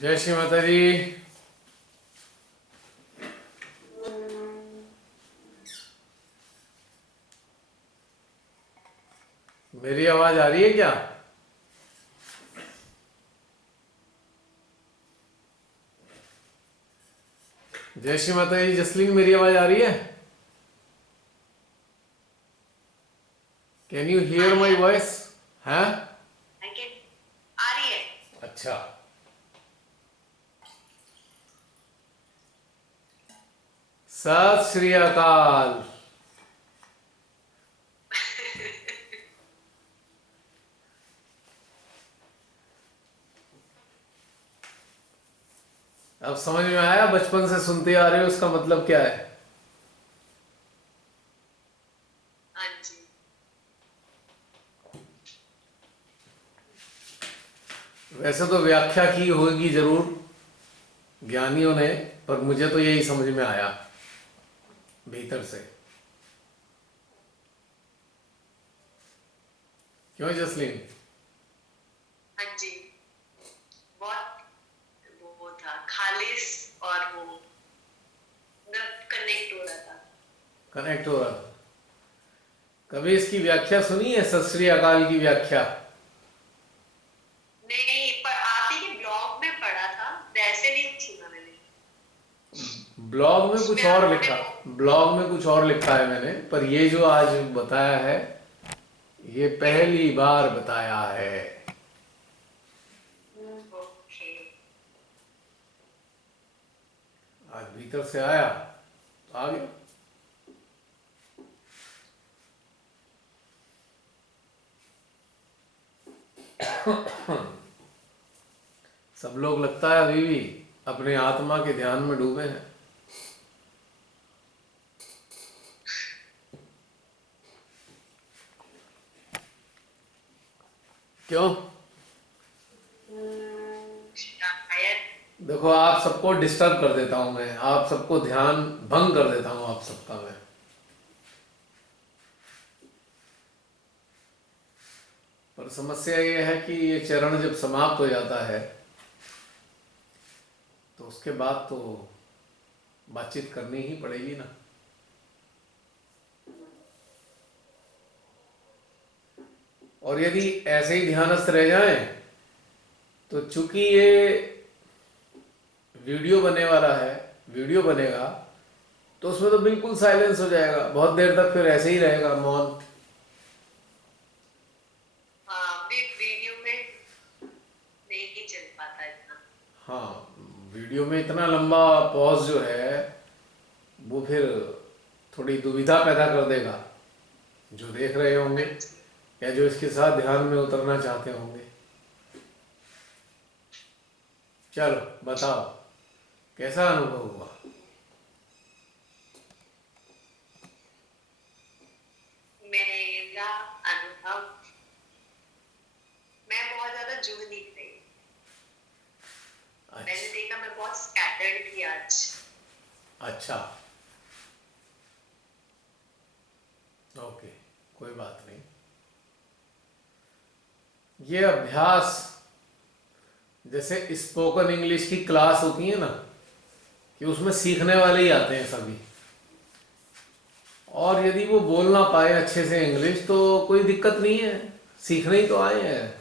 जय श्री माता जी। मेरी आवाज आ रही है क्या? जय श्री माता जी। जसलीन, मेरी आवाज आ रही है? Can you hear my area voice? हैं? आई कैन आ रही है। अच्छा। सत श्री अकाल। अब समझ में आया? बचपन से सुनते आ रहे हो, उसका मतलब क्या है? हाँ जी। वैसे तो व्याख्या की होगी जरूर ज्ञानियों ने, पर मुझे तो यही समझ में आया भीतर से। क्यों जसलीन? हाँ जी। बहुत वो था खालिस और वो मतलब कनेक्ट हो रहा था। कनेक्ट हो रहा था। कभी इसकी व्याख्या सुनी है, सत श्री अकाल की व्याख्या? नहीं, पर आप ही के ब्लॉग में पढ़ा था, वैसे नहीं सुना मैंने। ब्लॉग में कुछ उसमें और आपने लिखा। वो ब्लॉग में कुछ और लिखा है मैंने, पर ये जो आज बताया है ये पहली बार बताया है। ओके। आज भीतर से आया तो आ गया। सब लोग लगता है अभी भी अपने आत्मा के ध्यान में डूबे हैं। क्यों? शायद। देखो, आप सबको डिस्टर्ब कर देता हूं मैं, आप सबको ध्यान भंग कर देता हूं आप सबका मैं। पर समस्या ये है कि ये चरण जब समाप्त हो जाता है तो उसके बाद तो बातचीत करनी ही पड़ेगी ना। और यदि ऐसे ही ध्यानस्थ रह जाएं तो चूंकि ये वीडियो बनने वाला है, वीडियो बनेगा तो उसमें तो बिल्कुल साइलेंस हो जाएगा, बहुत देर तक फिर ऐसे ही रहेगा मौन। हाँ, वीडियो में नहीं चल पाता इतना। हाँ, वीडियो में इतना लंबा पॉज जो है वो फिर थोड़ी दुविधा पैदा कर देगा जो देख रहे होंगे हाँ जी। या जो इसके साथ ध्यान में उतरना चाहते होंगे। चलो बताओ, कैसा अनुभव हुआ? मेरा अनुभव, मैं बहुत ज्यादा जुड़ नहीं पाई। मैंने अच्छा। देखा मैं बहुत स्कैटर्ड थी आज। अच्छा। ओके, कोई बात नहीं। ये अभ्यास जैसे स्पोकन इंग्लिश की क्लास होती है ना, कि उसमें सीखने वाले ही आते हैं सभी, और यदि वो बोल ना पाए अच्छे से इंग्लिश तो कोई दिक्कत नहीं है, सीखने ही तो आए हैं।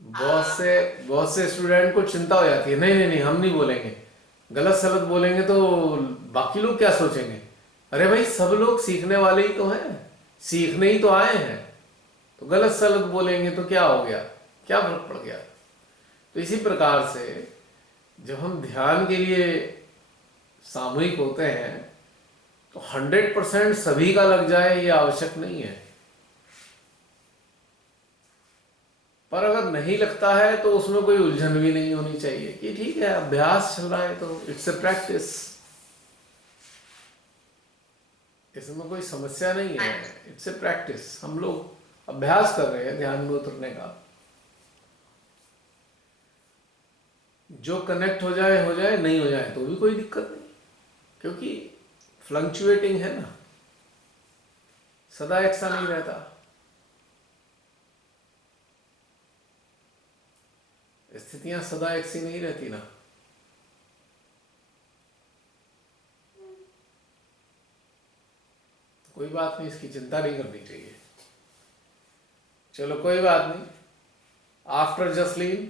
बहुत से हाँ। बहुत से स्टूडेंट को चिंता हो जाती है, नहीं नहीं नहीं हम नहीं बोलेंगे, गलत सलत बोलेंगे तो बाकी लोग क्या सोचेंगे। अरे भाई, सब लोग सीखने वाले ही तो हैं, सीखने ही तो आए हैं, तो गलत सलत बोलेंगे तो क्या हो गया, क्या फर्क पड़ गया। तो इसी प्रकार से जब हम ध्यान के लिए सामूहिक होते हैं तो 100% सभी का लग जाए ये आवश्यक नहीं है। पर अगर नहीं लगता है तो उसमें कोई उलझन भी नहीं होनी चाहिए कि ठीक है, अभ्यास चल रहा है तो इट्स ए प्रैक्टिस, इसमें कोई समस्या नहीं हाँ है। जी। इट्स ए प्रैक्टिस, हम लोग अभ्यास कर रहे हैं ध्यान में उतरने का। जो कनेक्ट हो जाए, नहीं हो जाए तो भी कोई दिक्कत नहीं, क्योंकि फ्लक्चुएटिंग है ना, सदा एक सा नहीं हाँ। रहता। स्थितियां सदा एक सी नहीं रहती ना। कोई बात नहीं, इसकी चिंता नहीं करनी चाहिए। चलो कोई बात नहीं। आफ्टर जसलीन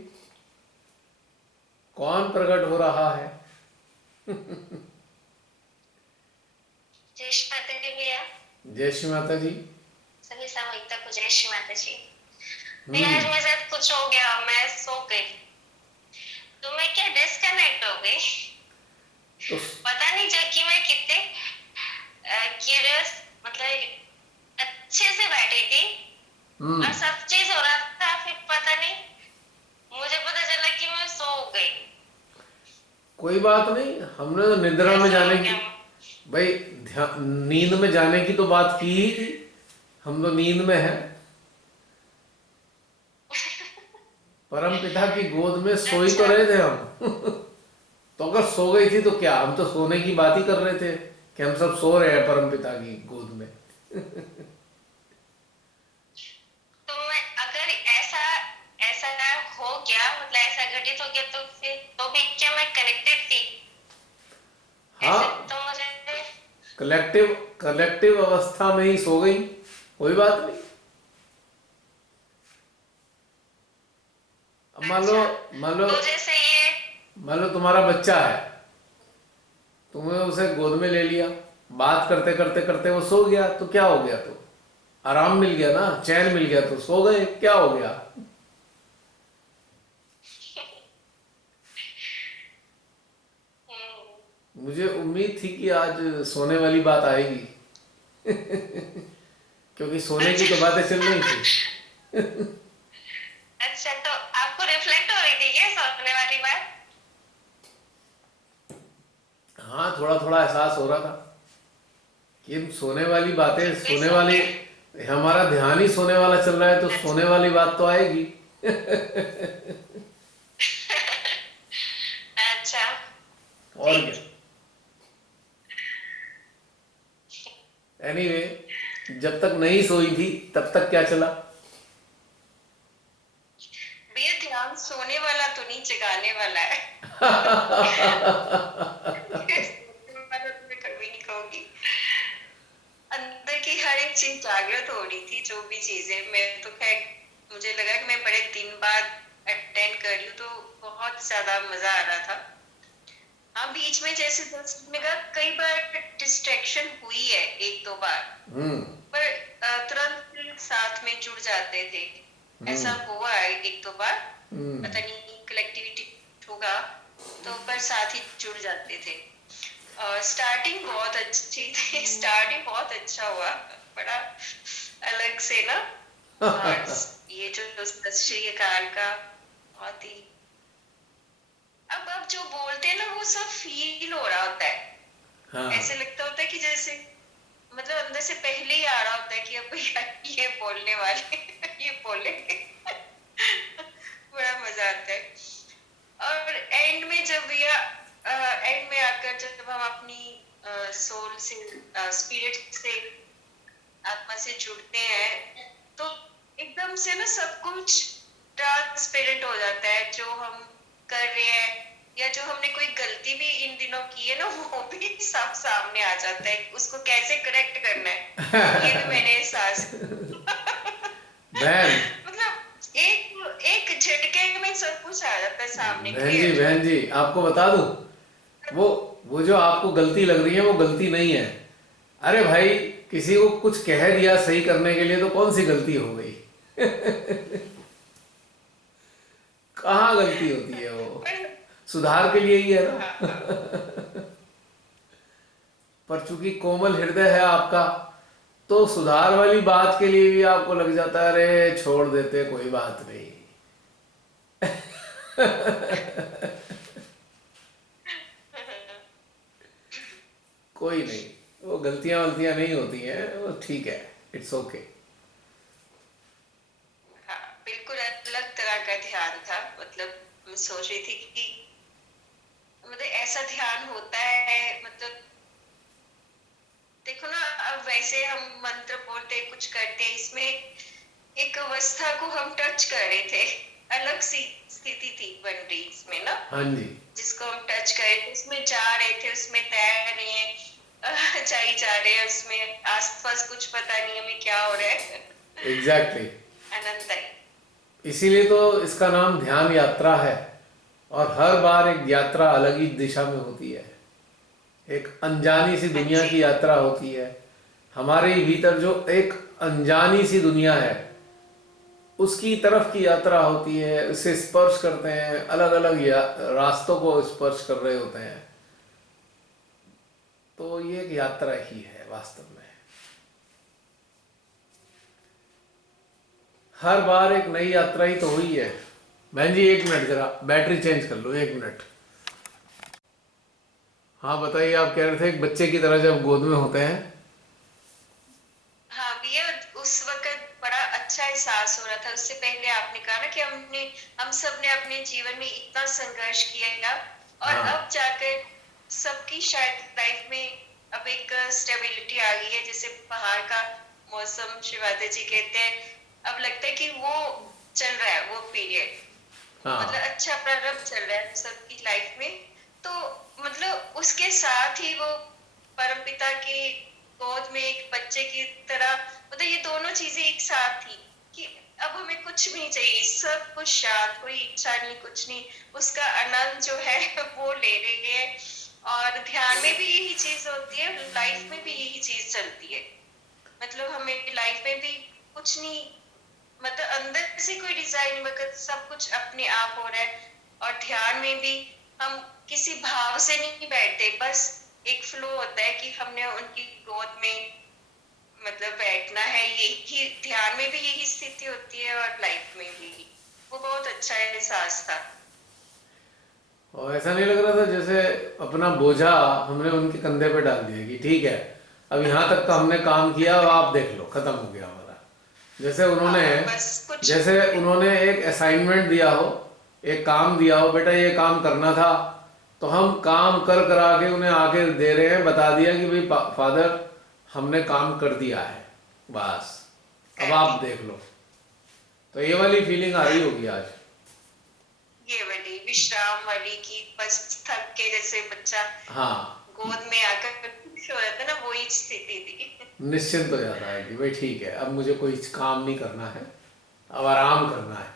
कौन प्रकट हो रहा है? जय श्री माता दी भैया। जय श्री माता जी। सभी सामूहिकता को जय श्री माता जी। भैया आज हम्म। मेरे साथ कुछ हो गया, मैं सो गई तो मैं क्या डिस्कनेक्ट हो गई। तो पता नहीं जबकि मैं कितने क्यूरियस मतलब अच्छे से बैठी थी और हम्म, सब चीज हो रहा था, फिर पता नहीं मुझे पता चला कि मैं सो गई। कोई बात नहीं, हमने तो निद्रा में ऐसा जाने हो की, गया। भाई नींद में जाने की तो बात की ही थी। हम तो नींद में हैं, परम पिता की गोद में सो ही तो अच्छा रहे थे हम। तो अगर सो गई थी तो क्या, हम तो सोने की बात ही कर रहे थे कि हम सब सो रहे हैं परम पिता की गोद में। तो मैं अगर ऐसा ऐसा हो गया मतलब ऐसा घटित हो गया तो फिर तो भी क्या मैं कनेक्टेड थी? हाँ, ऐसे तो मुझे कलेक्टिव कलेक्टिव अवस्था में ही सो गई, कोई बात नहीं। अब मान लो, अच्छा मान लो तो जैसे ये मान लो तुम्हारा बच्चा है, तुमने उसे गोद में ले लिया, बात करते करते करते वो सो गया, तो क्या हो गया? तो आराम मिल गया ना, चैन मिल गया, तो सो गए, क्या हो गया? हम्म, मुझे उम्मीद थी कि आज सोने वाली बात आएगी, क्योंकि सोने की अच्छा तो बातें चल रही थी। अच्छा तो आपको रिफ्लेक्ट हो रही थी क्या सोने वाली बात? हाँ, थोड़ा थोड़ा एहसास हो रहा था कि हम सोने वाली बातें, जब भी सोने सो वाली, गए। हमारा ध्यान ही सोने वाला चल रहा है, तो अच्छा सोने वाली बात तो आएगी। अच्छा और क्या। ठीक। एनीवे, जब तक नहीं सोई थी तब तक क्या चला? भैया ध्यान सोने वाला तो नहीं, जगाने वाला है। सोने वाला तो मैं कभी नहीं कहूंगी। अंदर की हर एक चीज जागृत हो रही थी, जो भी चीजें मैं तो खैर मुझे लगा कि मैं बड़े दिन बाद अटेंड कर रही हूँ तो बहुत ज्यादा मजा आ रहा था। हाँ बीच में जैसे 10 मिनट का कई बार डिस्ट्रैक्शन हुई है, एक दो बार, हम्म। पर तुरंत फिर साथ में जुड़ जाते थे। ऐसा हम्म। हुआ है एक दो बार, हम्म। पता नहीं कलेक्टिविटी होगा तो पर साथ ही जुड़ जाते थे। स्टार्टिंग बहुत अच्छी थी, स्टार्टिंग बहुत अच्छा हुआ, बड़ा अलग से ना। और ये जो सत श्री अकाल का बहुत ही, अब जो बोलते हैं ना वो सब फील हो रहा होता है। हाँ, ऐसे लगता होता है कि जैसे मतलब अंदर से पहले ही आ रहा होता है कि अब भैया ये बोलने वाले ये बोलेंगे। बड़ा मजा आता है। और एंड में जब भैया एंड में आकर जब हम अपनी सोल से स्पिरिट से आत्मा से जुड़ते हैं तो एकदम से ना सब कुछ ट्रांसपेरेंट हो जाता है, जो हम कर रहे हैं या जो हमने कोई गलती भी इन दिनों की है ना वो भी सब सामने आ जाता है, उसको कैसे करेक्ट करना है ये भी मैंने एहसास बहन, मतलब एक एक झटके में सब कुछ आ जाता है सामने क्लियर। बहन जी आपको बता दूं, वो वो जो आपको गलती लग रही है वो गलती नहीं है। अरे भाई, किसी को कुछ कह दिया सही करने के लिए तो कौन सी गलती हो गई? कहाँ गलती होती है वो, पर सुधार के लिए ही है हाँ ना। हाँ पर चूंकि कोमल हृदय है आपका, तो सुधार वाली बात के लिए भी आपको लग जाता है, अरे छोड़ देते, कोई बात नहीं। कोई नहीं, वो गलतियां वलतियां नहीं होती हैं, वो ठीक है, इट्स ओके। हाँ बिल्कुल अलग तरह का ध्यान था। मतलब मैं सोच रही थी कि मतलब ऐसा ध्यान होता है, मतलब देखो ना, अब वैसे हम मंत्र बोलते कुछ करते हैं, इसमें एक अवस्था को हम टच कर रहे थे अलग सी स्थिति थी बन रही इसमें ना, हाँ जी। जिसको हम टच करे थे, उसमें जा रहे थे, उसमें तैर रहे हैं, चाई जा रहे हैं, उसमें आसपास कुछ पता नहीं हमें क्या हो रहा है। Exactly exactly. आनंद है। इसीलिए तो इसका नाम ध्यान यात्रा है। और हर बार एक यात्रा अलग ही दिशा में होती है, एक अनजानी सी हाँ दुनिया जी। की यात्रा होती है। हमारे भीतर जो एक अनजानी सी दुनिया है उसकी तरफ की यात्रा होती है, उसे स्पर्श करते हैं, अलग अलग रास्तों को स्पर्श कर रहे होते हैं। तो ये एक यात्रा ही है वास्तव में। हर बार एक नई यात्रा ही तो हुई है। बहन जी एक मिनट, जरा बैटरी चेंज कर लो, एक मिनट। हाँ बताइए, आप कह रहे थे एक बच्चे की तरह जब गोद में होते हैं। हाँ भैया, उस वक्त बड़ा अच्छा एहसास हो रहा था। उससे पहले आपने कहा ना कि हम सब ने अपने जीवन में इतना संघर्ष किया, और हाँ अब जाकर सबकी शायद लाइफ में अब एक स्टेबिलिटी आ गई है। जैसे पहाड़ का मौसम शिवाजी जी कहते हैं, अब लगता है कि वो चल रहा है, वो पीरियड मतलब हाँ अच्छा प्रारंभ चल रहा है सबकी लाइफ में। तो मतलब उसके साथ ही वो परमपिता की गोद में एक बच्चे की तरह, मतलब ये दोनों चीजें एक साथ थी कि अब हमें कुछ भी नहीं चाहिए, सब कुछ शांत, कोई इच्छा नहीं, कुछ नहीं, उसका आनंद जो है वो ले रहे हैं। और ध्यान में भी यही चीज होती है, लाइफ में भी यही चीज चलती है। मतलब हमें लाइफ में भी कुछ नहीं, मतलब अंदर से कोई डिजाइन वगैरह, सब कुछ अपने आप हो रहा है। और ध्यान में भी हम किसी भाव से नहीं बैठते, बस एक फ्लो होता है कि हमने उनकी गोद में मतलब बैठना है। यही ध्यान में भी यही स्थिति होती है, और लाइफ में भी। वो बहुत अच्छा एहसास था। और ऐसा नहीं लग रहा था जैसे अपना बोझा हमने उनके कंधे पे डाल दिया कि ठीक है अब यहाँ तक का हमने काम किया, अब आप देख लो, खत्म हो गया हमारा। जैसे उन्होंने हाँ बस कुछ। जैसे उन्होंने एक असाइनमेंट दिया हो, एक काम दिया हो, बेटा ये काम करना था, तो हम काम कर करा के उन्हें आके दे रहे हैं, बता दिया कि भाई फादर हमने काम कर दिया है, बस अब कर दी। आप देख लो। तो ये वाली फीलिंग आ रही होगी आज। ये वाली विश्राम वाली की, बस थक के जैसे बच्चा हाँ, गोद में आकर खुश हो जाता है ना, वही स्थिति थी। निश्चिंत हो जाता है कि भाई ठीक है अब मुझे कोई काम नहीं करना है, अब आराम करना है।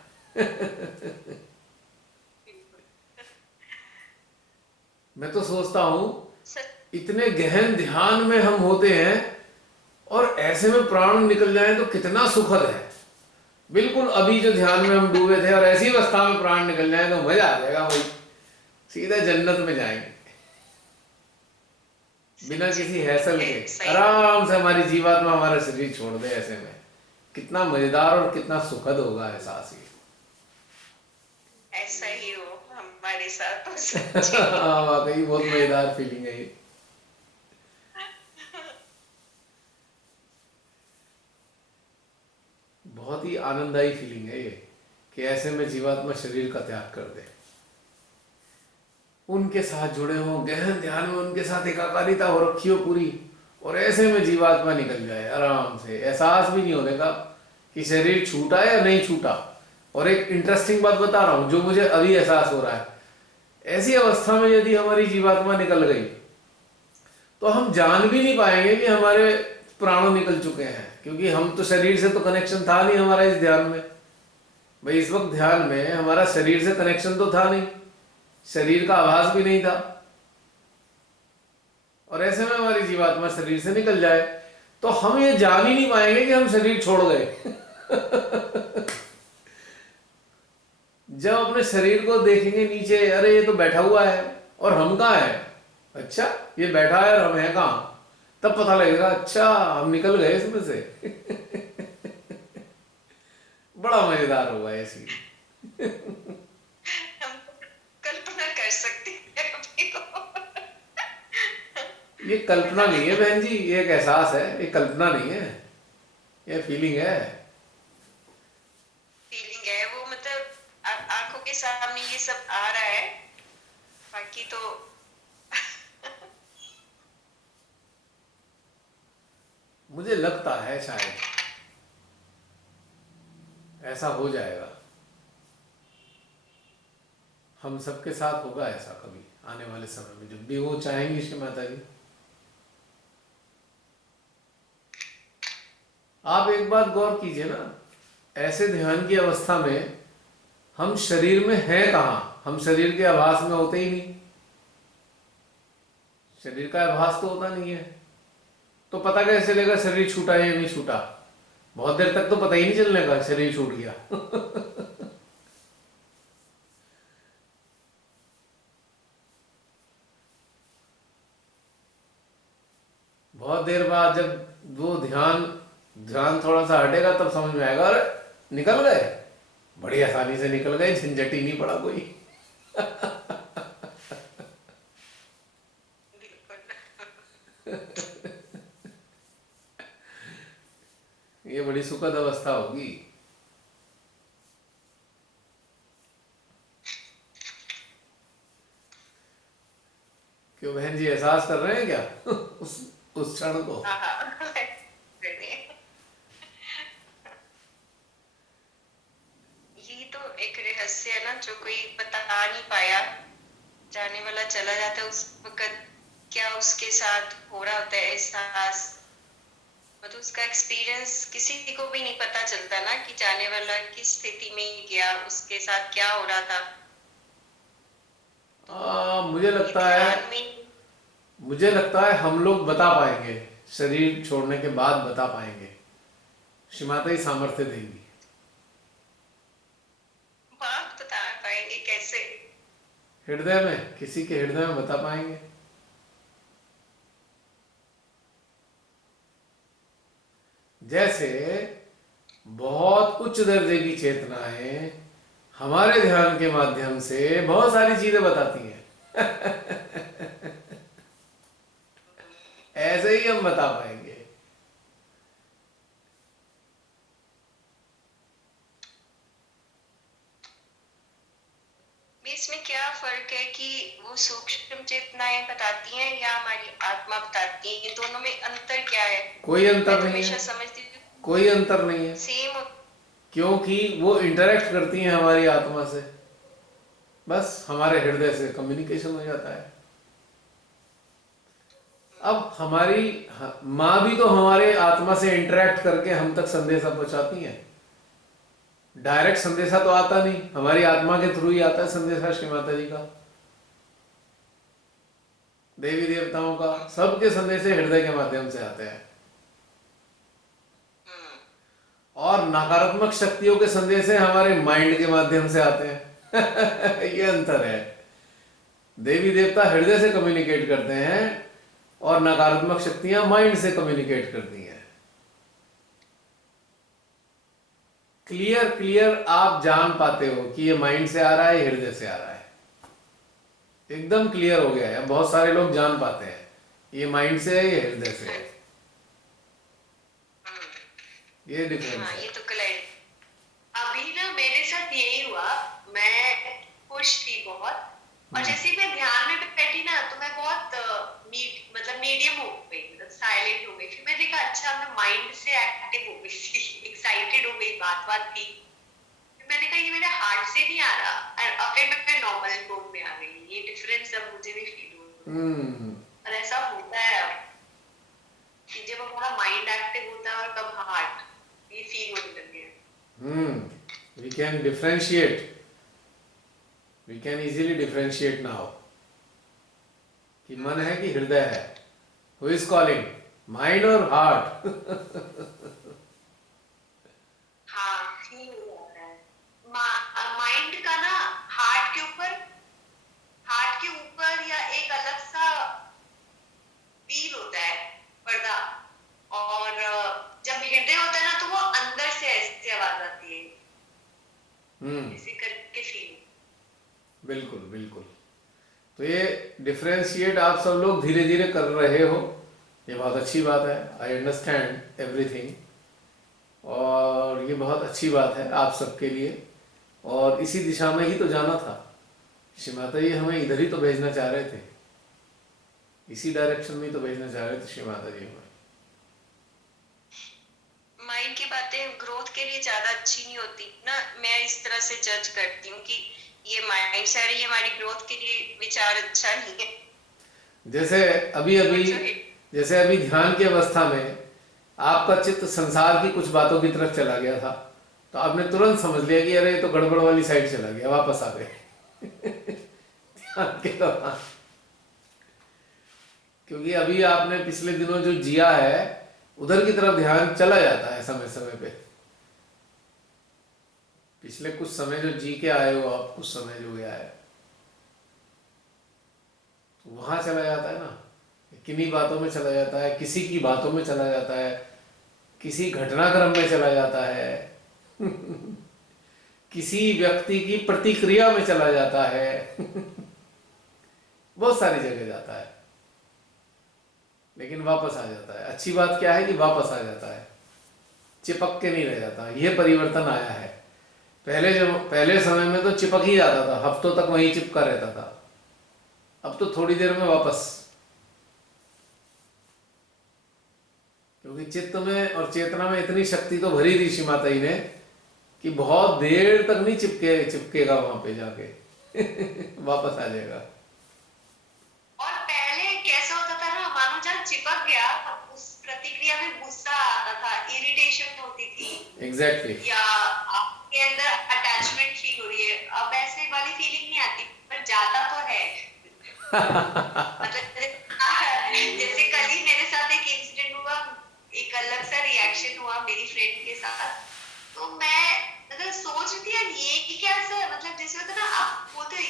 मैं तो सोचता हूँ सच। इतने गहन ध्यान में हम होते हैं और ऐसे में प्राण निकल जाए तो कितना सुखद है। बिल्कुल अभी जो ध्यान में हम डूबे थे और ऐसी अवस्था में प्राण निकल जाए तो मजा आ जाएगा भाई, सीधा जन्नत में जाएंगे बिना सच्ची किसी हैसल के। सही। आराम से हमारी जीवात्मा हमारा शरीर छोड़ दे, ऐसे में कितना मजेदार और कितना सुखद होगा एहसास ये। ऐसा ही हो हमारे साथ तो सच्ची। हाँ, वाकई बहुत मजेदार फीलिंग है ये। बहुत ही आनंददायी फीलिंग है ये कि ऐसे में जीवात्मा शरीर का त्याग कर दे, उनके साथ जुड़े हो, गहन ध्यान में उनके साथ एकाकारिता हो रखी हो पूरी, और ऐसे में जीवात्मा निकल जाए आराम से, एहसास भी नहीं होने का कि शरीर छूटा या नहीं छूटा। और एक इंटरेस्टिंग बात बता रहा हूँ जो मुझे अभी एहसास हो रहा है, ऐसी अवस्था में यदि हमारी जीवात्मा निकल गई तो हम जान भी नहीं पाएंगे कि हमारे प्राण निकल चुके हैं, क्योंकि हम तो शरीर से तो कनेक्शन था नहीं हमारा इस ध्यान में। भाई इस वक्त ध्यान में हमारा शरीर से कनेक्शन तो था नहीं, शरीर का आभास भी नहीं था, और ऐसे में हमारी जीवात्मा शरीर से निकल जाए तो हम ये जान ही नहीं पाएंगे कि हम शरीर छोड़ गए। जब अपने शरीर को देखेंगे नीचे, अरे ये तो बैठा हुआ है और हम कहाँ है, अच्छा ये बैठा है और हम हैं कहाँ, तब पता लगेगा अच्छा हम निकल गए इसमें से। बड़ा मजेदार होगा ये सीन। हम कल्पना कर सकते हैं अभी को। ये कल्पना बड़ा नहीं है बहन जी, ये एक एहसास है, ये कल्पना नहीं है, ये फीलिंग है। फीलिंग है वो, मतलब आंखों के सामने ये सब आ रहा है, बाकी तो मुझे लगता है शायद ऐसा हो जाएगा। हम सबके साथ होगा ऐसा कभी आने वाले समय में, जब भी वो चाहेंगी श्री माता जी। आप एक बात गौर कीजिए ना, ऐसे ध्यान की अवस्था में हम शरीर में हैं कहाँ, हम शरीर के आभास में होते ही नहीं, शरीर का आभास तो होता नहीं है, तो पता कैसे चलेगा शरीर छूटा है या नहीं छूटा? बहुत देर तक तो पता ही नहीं चलने का शरीर छूट गया। बहुत देर बाद जब वो ध्यान ध्यान थोड़ा सा हटेगा तब समझ में आएगा, अरे निकल गए, बड़ी आसानी से निकल गए, झंझट ही नहीं पड़ा कोई। बिल्कुल। ये बड़ी सुखद अवस्था होगी। क्यों बहन जी, एहसास कर रहे हैं क्या उस क्षण को? हाँ हाँ। ये तो एक रहस्य है ना, जो कोई बता नहीं पाया। जाने वाला चला जाता है उस वक्त, क्या उसके साथ हो रहा होता है एहसास, मतलब उसका एक्सपीरियंस किसी को भी नहीं पता चलता ना, कि जाने वाला किस स्थिति में गया, उसके साथ क्या हो रहा था। तो मुझे ये लगता है, ध्यान में। मुझे लगता है हम लोग बता पाएंगे, शरीर छोड़ने के बाद बता पाएंगे, श्री माता ही सामर्थ्य देंगी। बात बता पाएंगे कैसे? हृदय में, किसी के हृदय में बता पाएंगे। जैसे बहुत उच्च दर्जे की चेतनाएं हमारे ध्यान के माध्यम से बहुत सारी चीजें बताती हैं, ऐसे ही हम बता पाएंगे। इसमें क्या फर्क है कि वो सूक्ष्म चेतनाएं बताती हैं या हमारी आत्मा बताती है? ये दोनों में अंतर क्या है? कोई मैं अंतर तो नहीं हमेशा है, समझती हूँ कोई अंतर नहीं है, सेम। क्योंकि वो इंटरेक्ट करती हैं हमारी आत्मा से, बस हमारे हृदय से कम्युनिकेशन हो जाता है। अब हमारी माँ भी तो हमारे आत्मा से इंटरेक्ट करके हम तक संदेशा पहुंचाती हैं। डायरेक्ट संदेशा तो आता नहीं, हमारी आत्मा के थ्रू ही आता है संदेशा श्री माता जी का, देवी देवताओं का, सबके संदेशे हृदय के माध्यम से आते हैं। और नकारात्मक शक्तियों के संदेशे हमारे माइंड के माध्यम से आते हैं। ये अंतर है, देवी देवता हृदय से कम्युनिकेट करते हैं और नकारात्मक शक्तियां माइंड से कम्युनिकेट करती हैं। क्लियर क्लियर आप जान पाते हो कि ये माइंड से आ रहा है, हृदय से आ रहा है, एकदम क्लियर हो गया है। बहुत सारे लोग जान पाते हैं ये माइंड से है, ये हृदय से है, ये डिफरेंस हाँ, है। ये तो क्लियर। अभी ना मेरे साथ यही हुआ, मैं खुश थी बहुत, और जैसे ही मैं ध्यान में बैठी ना, तो मैं बहुत मतलब मीडियम हो गई, मतलब साइलेंट हो गई। फिर मैं देखा, अच्छा मैं माइंड से एक्टिव हो गई थी, एक्साइटेड हो गई, बात बात थी। फिर मैंने कहा ये मेरे हार्ट से नहीं आ रहा, और फिर मैं नॉर्मल मोड में आ गई। ये डिफरेंस अब मुझे भी फील हो रहा हम्म है। और ऐसा होता है अब कि जब हमारा माइंड एक्टिव होता है और तब हार्ट, ये फील होने लग गया। We can differentiate, we can easily differentiate now कि मन है कि हृदय है, हु इज कॉलिंग, माइंड और हार्ट। हाँ, फील हो जाता है। माइंड का ना हार्ट के ऊपर, हार्ट के ऊपर या एक अलग सा फील होता है, पर्दा। और जब हृदय होता है ना, तो वो अंदर से ऐसी आवाज आती है, ऐसे करके फील। बिल्कुल बिल्कुल। तो ये डिफरेंशिएट आप सब लोग धीरे धीरे कर रहे हो, ये बहुत अच्छी बात है। आई अंडरस्टैंड एवरीथिंग, और ये बहुत अच्छी बात है आप सबके लिए, और इसी दिशा में ही तो जाना था। श्री माता जी हमें इधर ही तो भेजना चाह रहे थे, इसी डायरेक्शन में ही तो भेजना चाह रहे थे श्री माता जी हमें। माइंड की बातें ग्रोथ के लिए ज्यादा अच्छी नहीं होती ना, मैं इस तरह से जज करती हूँ कि ये माइंडसेट, ये हमारी ग्रोथ के लिए विचार अच्छा नहीं है। जैसे अभी अभी What's your hit? जैसे अभी ध्यान की अवस्था में आपका चित्त संसार की कुछ बातों की तरफ चला गया था, तो आपने तुरंत समझ लिया कि अरे ये तो गड़बड़ वाली साइड चला गया, वापस आ गए ध्यान के दौरान। क्योंकि अभी आपने पिछले दिनों जो जिया है उधर की तरफ ध्यान चला जाता है समय समय पे। पिछले कुछ समय जो जी के आए हो आप, कुछ समय जो गया है, तो वहां चला जाता है ना, किन्हीं बातों में चला जाता है, किसी की बातों में चला जाता है, किसी घटनाक्रम में चला जाता है किसी व्यक्ति की प्रतिक्रिया में चला जाता है बहुत सारी जगह जाता है, लेकिन वापस आ जाता है। अच्छी बात क्या है कि वापस आ जाता है, चिपक के नहीं रह जाता। यह परिवर्तन आया है। पहले समय में तो चिपक ही जाता था, हफ्तों तक वहीं चिपका रहता था। अब तो थोड़ी देर में वापस, क्योंकि चित्त में और चेतना में इतनी शक्ति तो भरी थी श्री माता जी ने कि बहुत देर तक नहीं चिपकेगा वहां पे जाके वापस आ जाएगा। और पहले कैसा होता था ना, मानो जब चिपक गया उस प्रतिक्रिया में गुस्सा आता था, इरिटेशन होती थी, एग्जैक्टली या आपके अंदर अटैचमेंट फील हो रही है। अब ऐसे वाली फीलिंग नहीं आती, पर जाता तो है मतलब जैसे कल ही मेरे साथ एक इंसिडेंट हुआ, एक अलग सा रिएक्शन हुआ मेरी फ्रेंड के साथ। तो मैं मतलब सोच रही थी यार ये क्या सा, मतलब जैसे होता ना आप बोलते हो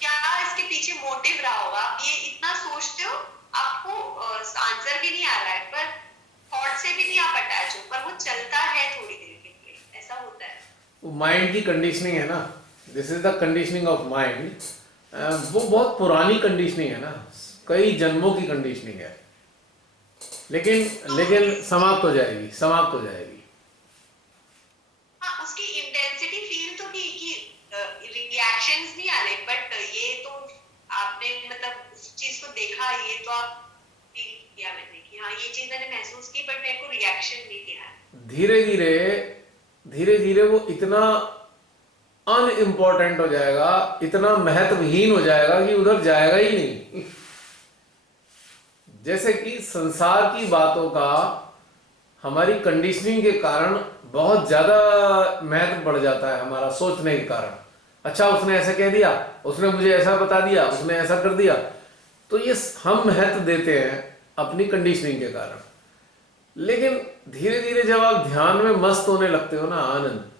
क्या इसके पीछे मोटिव रहा होगा, आप ये इतना सोचते हो, आपको आंसर भी नहीं आ रहा है, पर थॉट से भी नहीं आप अटैच हो, पर वो चलता है थोड़ी देर के लिए, ऐसा होता है। वो माइंड की कंडीशनिंग है ना, this is the conditioning of mind. वो बहुत पुरानी कंडीशनिंग है ना, कई जन्मों की कंडीशनिंग है, लेकिन तो लेकिन इस समाप्त हो जाएगी, समाप्त हो जाएगी। हाँ, उसकी इंटेंसिटी फील तो की कि रिएक्शंस नहीं आ रहे, बट ये तो आपने मतलब उस चीज को देखा, ये तो आप फील किया मैंने कि हाँ ये चीज मैंने महसूस की, बट मेरे को रिएक्शन नहीं आया। धीरे धीरे धीरे धीरे वो इतना अनइम्पॉर्टेंट हो जाएगा, इतना महत्वहीन हो जाएगा कि उधर जाएगा ही नहीं जैसे कि संसार की बातों का हमारी कंडीशनिंग के कारण बहुत ज्यादा महत्व बढ़ जाता है हमारा सोचने के कारण। अच्छा उसने ऐसा कह दिया, उसने मुझे ऐसा बता दिया, उसने ऐसा कर दिया, तो ये हम महत्व देते हैं अपनी कंडीशनिंग के कारण। लेकिन धीरे धीरे जब आप ध्यान में मस्त होने लगते हो ना, आनंद,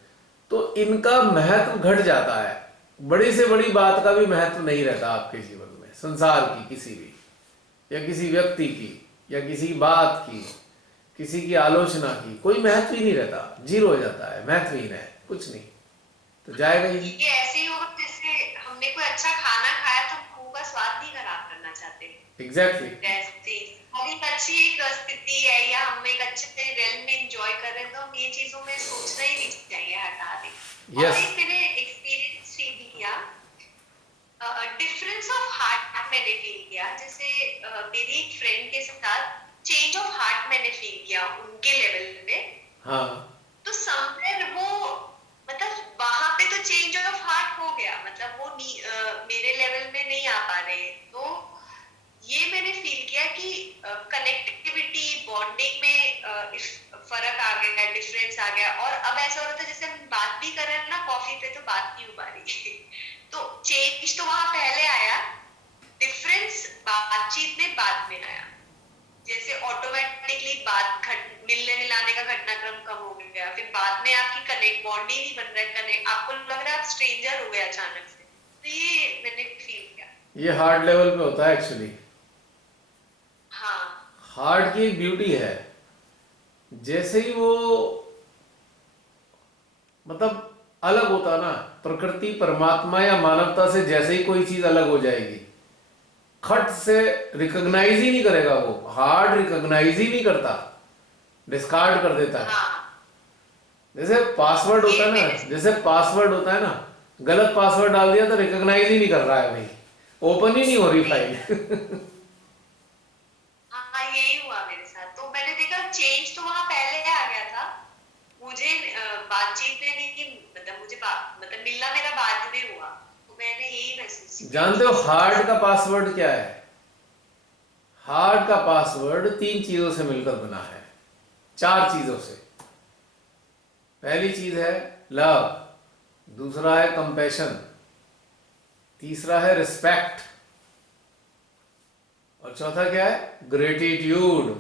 तो इनका महत्व घट जाता है। बड़ी से बड़ी बात का भी महत्व नहीं रहता आपके जीवन में, संसार की किसी भी, या किसी व्यक्ति की, या किसी बात की, किसी की आलोचना की, कोई महत्व ही नहीं रहता, जीरो हो जाता है, महत्वहीन है, कुछ नहीं, तो जाएगा ही नहीं। ये ऐसे ही होगा जैसे हमने कोई अच्छा खाना खाया तो मुंह का स्वाद नहीं खराब करना चाहते, एग्जैक्टली जैसे हम एक अच्छी एक स्थिति है या हम एक अच्छे रेल में एंजॉय कर रहे हैं, तो हम ये चीजों में सोचना ही नहीं चाहिए, हटा दें। और यस। एक मैंने एक्सपीरियंस फील किया, डिफरेंस ऑफ हार्ट मैंने फील किया, जैसे मेरी एक फ्रेंड के साथ चेंज ऑफ हार्ट मैंने फील किया उनके लेवल पे। हाँ तो समवेयर वो मतलब वहां पे तो चेंज ऑफ हार्ट हो गया, मतलब वो मेरे लेवल में नहीं आ पा रहे, तो ये मैंने फील किया कि कनेक्टिविटी बॉन्डिंग में फर्क आ गया, डिफरेंस आ गया। और अब ऐसा हो रहा था जैसे हम बात भी कर रहे हैं ना कॉफी पे, तो बात नहीं हो पा रही तो चेंज तो वहां पहले आया, डिफरेंस बातचीत में बाद में आया। जैसे ऑटोमेटिकली बात मिलने मिलाने का घटनाक्रम कम हो गया, फिर बाद में आपकी कनेक्ट बॉन्ड ही नहीं बन रहा है, कनेक्ट आपको लग रहा है आप स्ट्रेंजर हो गए अचानक से। तो ये मैंने फील किया। ये हार्ड लेवल पे होता है एक्चुअली। हाँ हार्ट की एक ब्यूटी है, जैसे ही वो मतलब अलग होता ना, प्रकृति परमात्मा या मानवता से जैसे ही कोई चीज अलग हो जाएगी, खट से रिकॉग्नाइज ही नहीं करेगा वो, हार्ट रिकॉग्नाइज ही नहीं करता, डिस्कार्ड कर देता है। हाँ, जैसे पासवर्ड होता ये है ना, मैंने जैसे पासवर्ड होता है ना, गलत पासवर्ड डाल दिया तो रिकॉग्नाइज ही नहीं कर रहा है भाई, ओपन ही नहीं हो रही फाइल हाँ यही हुआ मेरे साथ। तो मैंने देखा चेंज तो वहां पहले आ गया था, मुझे बातचीत में नहीं, मतलब मुझे मतलब मिलना मेरा बाद में हुआ, जानते हो हार्ट का पासवर्ड क्या है? हार्ट का पासवर्ड 3 चीजों से मिलकर बना है, 4 चीजों से। पहली चीज है लव, दूसरा है कंपैशन, तीसरा है रिस्पेक्ट, और चौथा क्या है? ग्रेटिट्यूड।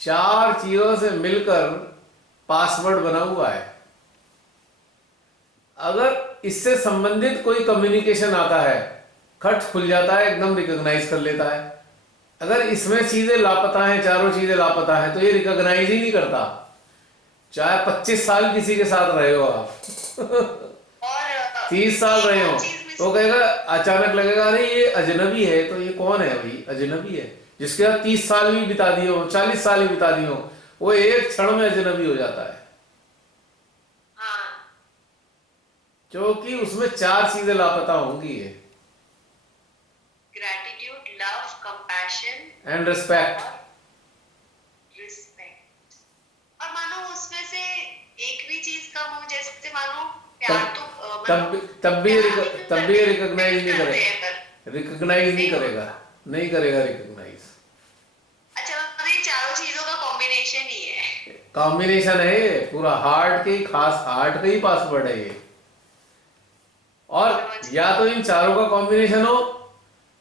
4 चीजों से मिलकर पासवर्ड बना हुआ है। अगर इससे संबंधित कोई कम्युनिकेशन आता है, खट खुल जाता है, एकदम रिकॉग्नाइज कर लेता है। अगर इसमें चीजें लापता हैं, चारों चीजें लापता हैं, तो ये रिकॉग्नाइज ही नहीं करता, चाहे 25 साल किसी के साथ रहे हो आप, और 30 साल एक रहे और हो, चीज मिस। तो कहेगा, अचानक लगेगा अरे ये अजनबी है। तो ये कौन है भाई? अजनबी है जिसके साथ 30 साल भी बिता दिए हो, 40 साल भी बिता दिए हो, वो एक क्षण में अजनबी हो जाता है, हाँ, क्योंकि उसमें 4 चीजें लापता होंगी। ये gratitude, love, compassion and respect. और रिस्पेक्ट। और मानो उसमें से एक भी चीज कम हो, जैसे मानो प्यार तब तो तब मतलब तब भी प्यार भी हम तब भी करते रिकॉग्नाइज नहीं करते करेगा, हैं पर रिकॉग्नाइज नहीं नहीं करेगा, होता। नहीं करेगा रिकॉग्नाइज। अच्छा, मतलब ये चारों चीजों का कॉम्बिनेशन ही है। कॉम्बिनेशन है ये, पूरा हार्ट के ही, खास हार्ट का ही पासवर्ड है ये। और समझ या गई। तो इन चारों का कॉम्बिनेशन हो,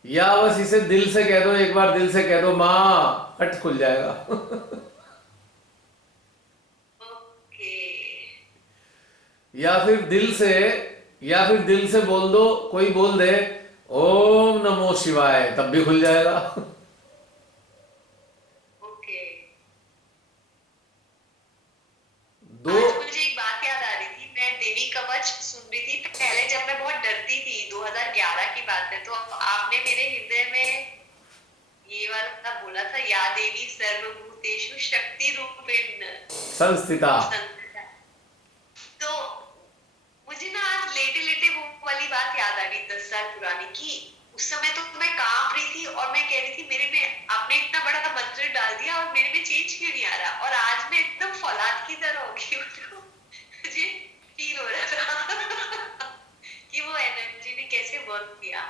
या बस इसे दिल से कह दो, एक बार दिल से कह दो माँ, हट खुल जाएगा। ओके। या फिर दिल से, या फिर दिल से बोल दो, कोई बोल दे ओम नमो शिवाय, तब भी खुल जाएगा। ओके। दो। आज मुझे एक बात याद आ रही थी, मैं देवी कवच सुन रही थी पहले, जब मैं बहुत डरती थी, 2011 की बात है, तो आपने मेरे हृदय में ये वाला बोला था, या देवी सर्वभूतेषु शक्ति रूपेण संस्थिता। संस्थिता। तो मुझे ना आज लेटे लेटे वो वाली बात याद आ गई, 10 साल पुरानी, कि उस समय तो मैं कांप रही थी और मैं कह रही थी मेरे में आपने इतना बड़ा मंत्र डाल दिया और मेरे में चेंज क्यों नहीं आ रहा, और आज मैं एकदम फौलाद की तरह हो गई हूँ। तो मुझे फील हो रहा था कि वो एनर्जी ने कैसे वर्क किया।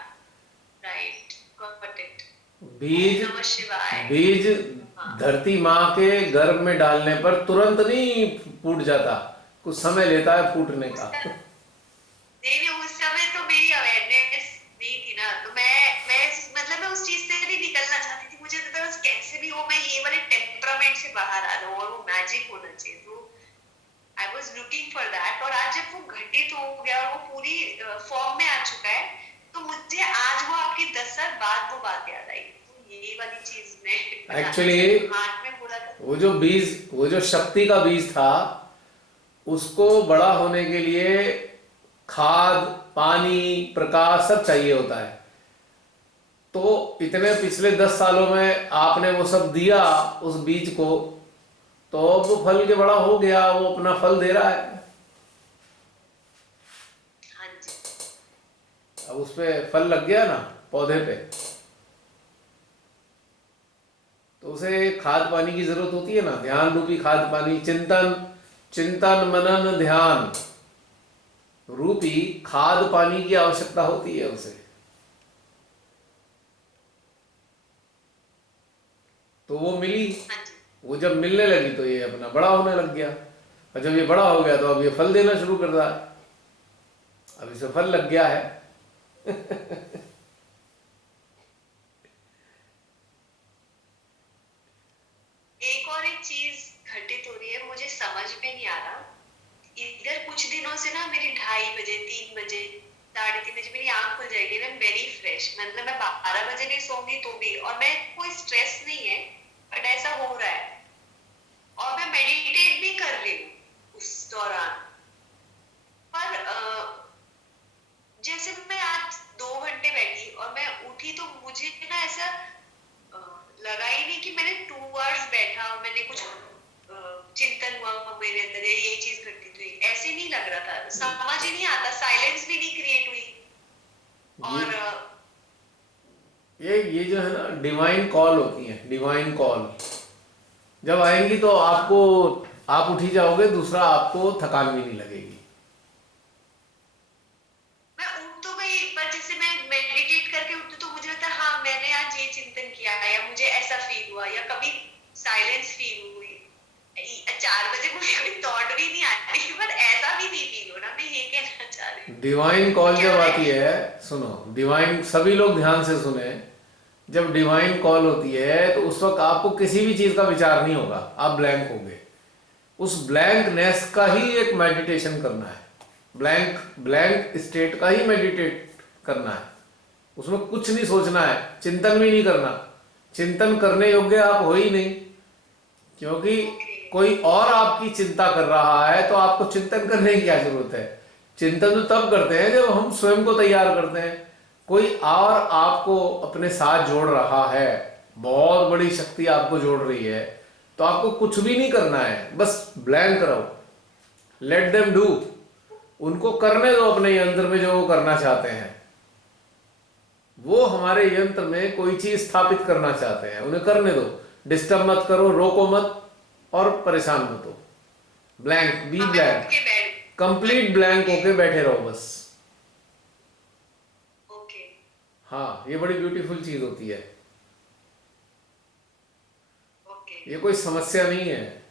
Right, got it. ओम बीज, नमः शिवाय। बीज हाँ। धरती माँ के गर्भ में डालने पर तुरंत नहीं फूट जाता, कुछ समय लेता है फूटने उस का। नहीं नहीं, उस समय तो मेरी अवेयरनेस नहीं थी ना, तो मैं मतलब मैं उस चीज से भी निकलना चाहती थी, मुझे लगता बस कैसे भी हो मैं ये वाले टेम्परामेंट से बाहर आ जाऊं और वो मैजिक होना चाहिए, तो I was looking for that. और आज जब वो घटित हो गया और वो पूरी फॉर्म में आ चुका है, तो मुझे आज वो आपकी 10 साल बाद वो बात याद आई, तो ये वाली चीज में एक्चुअली हाथ में बोला था। वो जो बीज, वो जो शक्ति का बीज था, उसको बड़ा होने के लिए खाद, पानी, प्रकाश सब चाहिए होता है। तो इतने पिछले 10 सालों में आपने वो सब दिया उस बीज को, तो अब वो फल के बड़ा हो गया, वो अपना फल दे रहा है। हाँ जी। अब उस पे फल लग गया ना, पौधे पे, तो उसे खाद पानी की जरूरत होती है ना, ध्यान रूपी खाद पानी, चिंतन, चिंतन मनन ध्यान रूपी खाद पानी की आवश्यकता होती है उसे। तो वो मिली, हाँ जी। वो जब मिलने लगी तो ये अपना बड़ा होने लग गया, और जब ये बड़ा हो गया तो अब ये फल देना शुरू कर रहा है, अब इसे फल लग गया है। एक चीज घटित हो रही है, मुझे समझ में नहीं आ रहा। इधर कुछ दिनों से ना मेरी 2:30 बजे, 3 बजे, 3:30 बजे मेरी आंख खुल जाएगी, मैं वेरी फ्रेश, मतलब मैं 12 बजे नहीं सोऊंगी तो भी, और मैं कोई स्ट्रेस नहीं है, बट ऐसा हो रहा है। और मैं मेडिटेट भी कर रही हूँ उस दौरान, पर जैसे मैं आज 2 घंटे बैठी और मैं उठी, तो मुझे ना ऐसा लगा ही नहीं कि मैंने 2 आवर्स बैठा और मैंने कुछ चिंतन हुआ मेरे अंदर, ये चीज घटित हुई, ऐसे नहीं लग रहा था, समझ ही नहीं आता, साइलेंस भी नहीं क्रिएट हुई। ये और ये जो है ना, डिवाइन कॉल होती है, डिवाइन कॉल जब आएंगी तो आपको, आप उठी जाओगे, दूसरा आपको थकान भी नहीं लगेगी। मैं उठ तो गई, पर जैसे मैं मेडिटेट करके उठती तो मुझे लगता है हाँ मैंने आज ये चिंतन किया है, या मुझे ऐसा फील हुआ, या कभी साइलेंस फील हुई। 4 बजे मुझे कोई थॉट भी नहीं आती, पर ऐसा भी नहीं फील हो ना, मैं ये कहना चाह रही हूँ। डिवाइन कॉल क्या जब है? आती है, सुनो, डिवाइन, सभी लोग ध्यान से सुने, जब डिवाइन कॉल होती है तो उस वक्त आपको किसी भी चीज का विचार नहीं होगा, आप ब्लैंक होंगे। उस ब्लैंकनेस का ही एक मेडिटेशन करना है, ब्लैंक ब्लैंक स्टेट का ही मेडिटेट करना है। उसमें कुछ नहीं सोचना है, चिंतन भी नहीं करना। चिंतन करने योग्य आप हो ही नहीं, क्योंकि कोई और आपकी चिंता कर रहा है, तो आपको चिंतन करने की क्या जरूरत है। चिंतन तो तब करते हैं जब हम स्वयं को तैयार करते हैं। कोई और आपको अपने साथ जोड़ रहा है, बहुत बड़ी शक्ति आपको जोड़ रही है, तो आपको कुछ भी नहीं करना है, बस ब्लैंक रहो, लेट देम डू। उनको करने दो अपने यंत्र में जो वो करना चाहते हैं। वो हमारे यंत्र में कोई चीज स्थापित करना चाहते हैं, उन्हें करने दो, डिस्टर्ब मत करो, रोको मत और परेशान मत हो। Blank, B blank, complete blank होके बैठे रहो बस। ओके। हाँ, ये बड़ी ब्यूटीफुल चीज होती है, ओके। ये कोई समस्या नहीं है।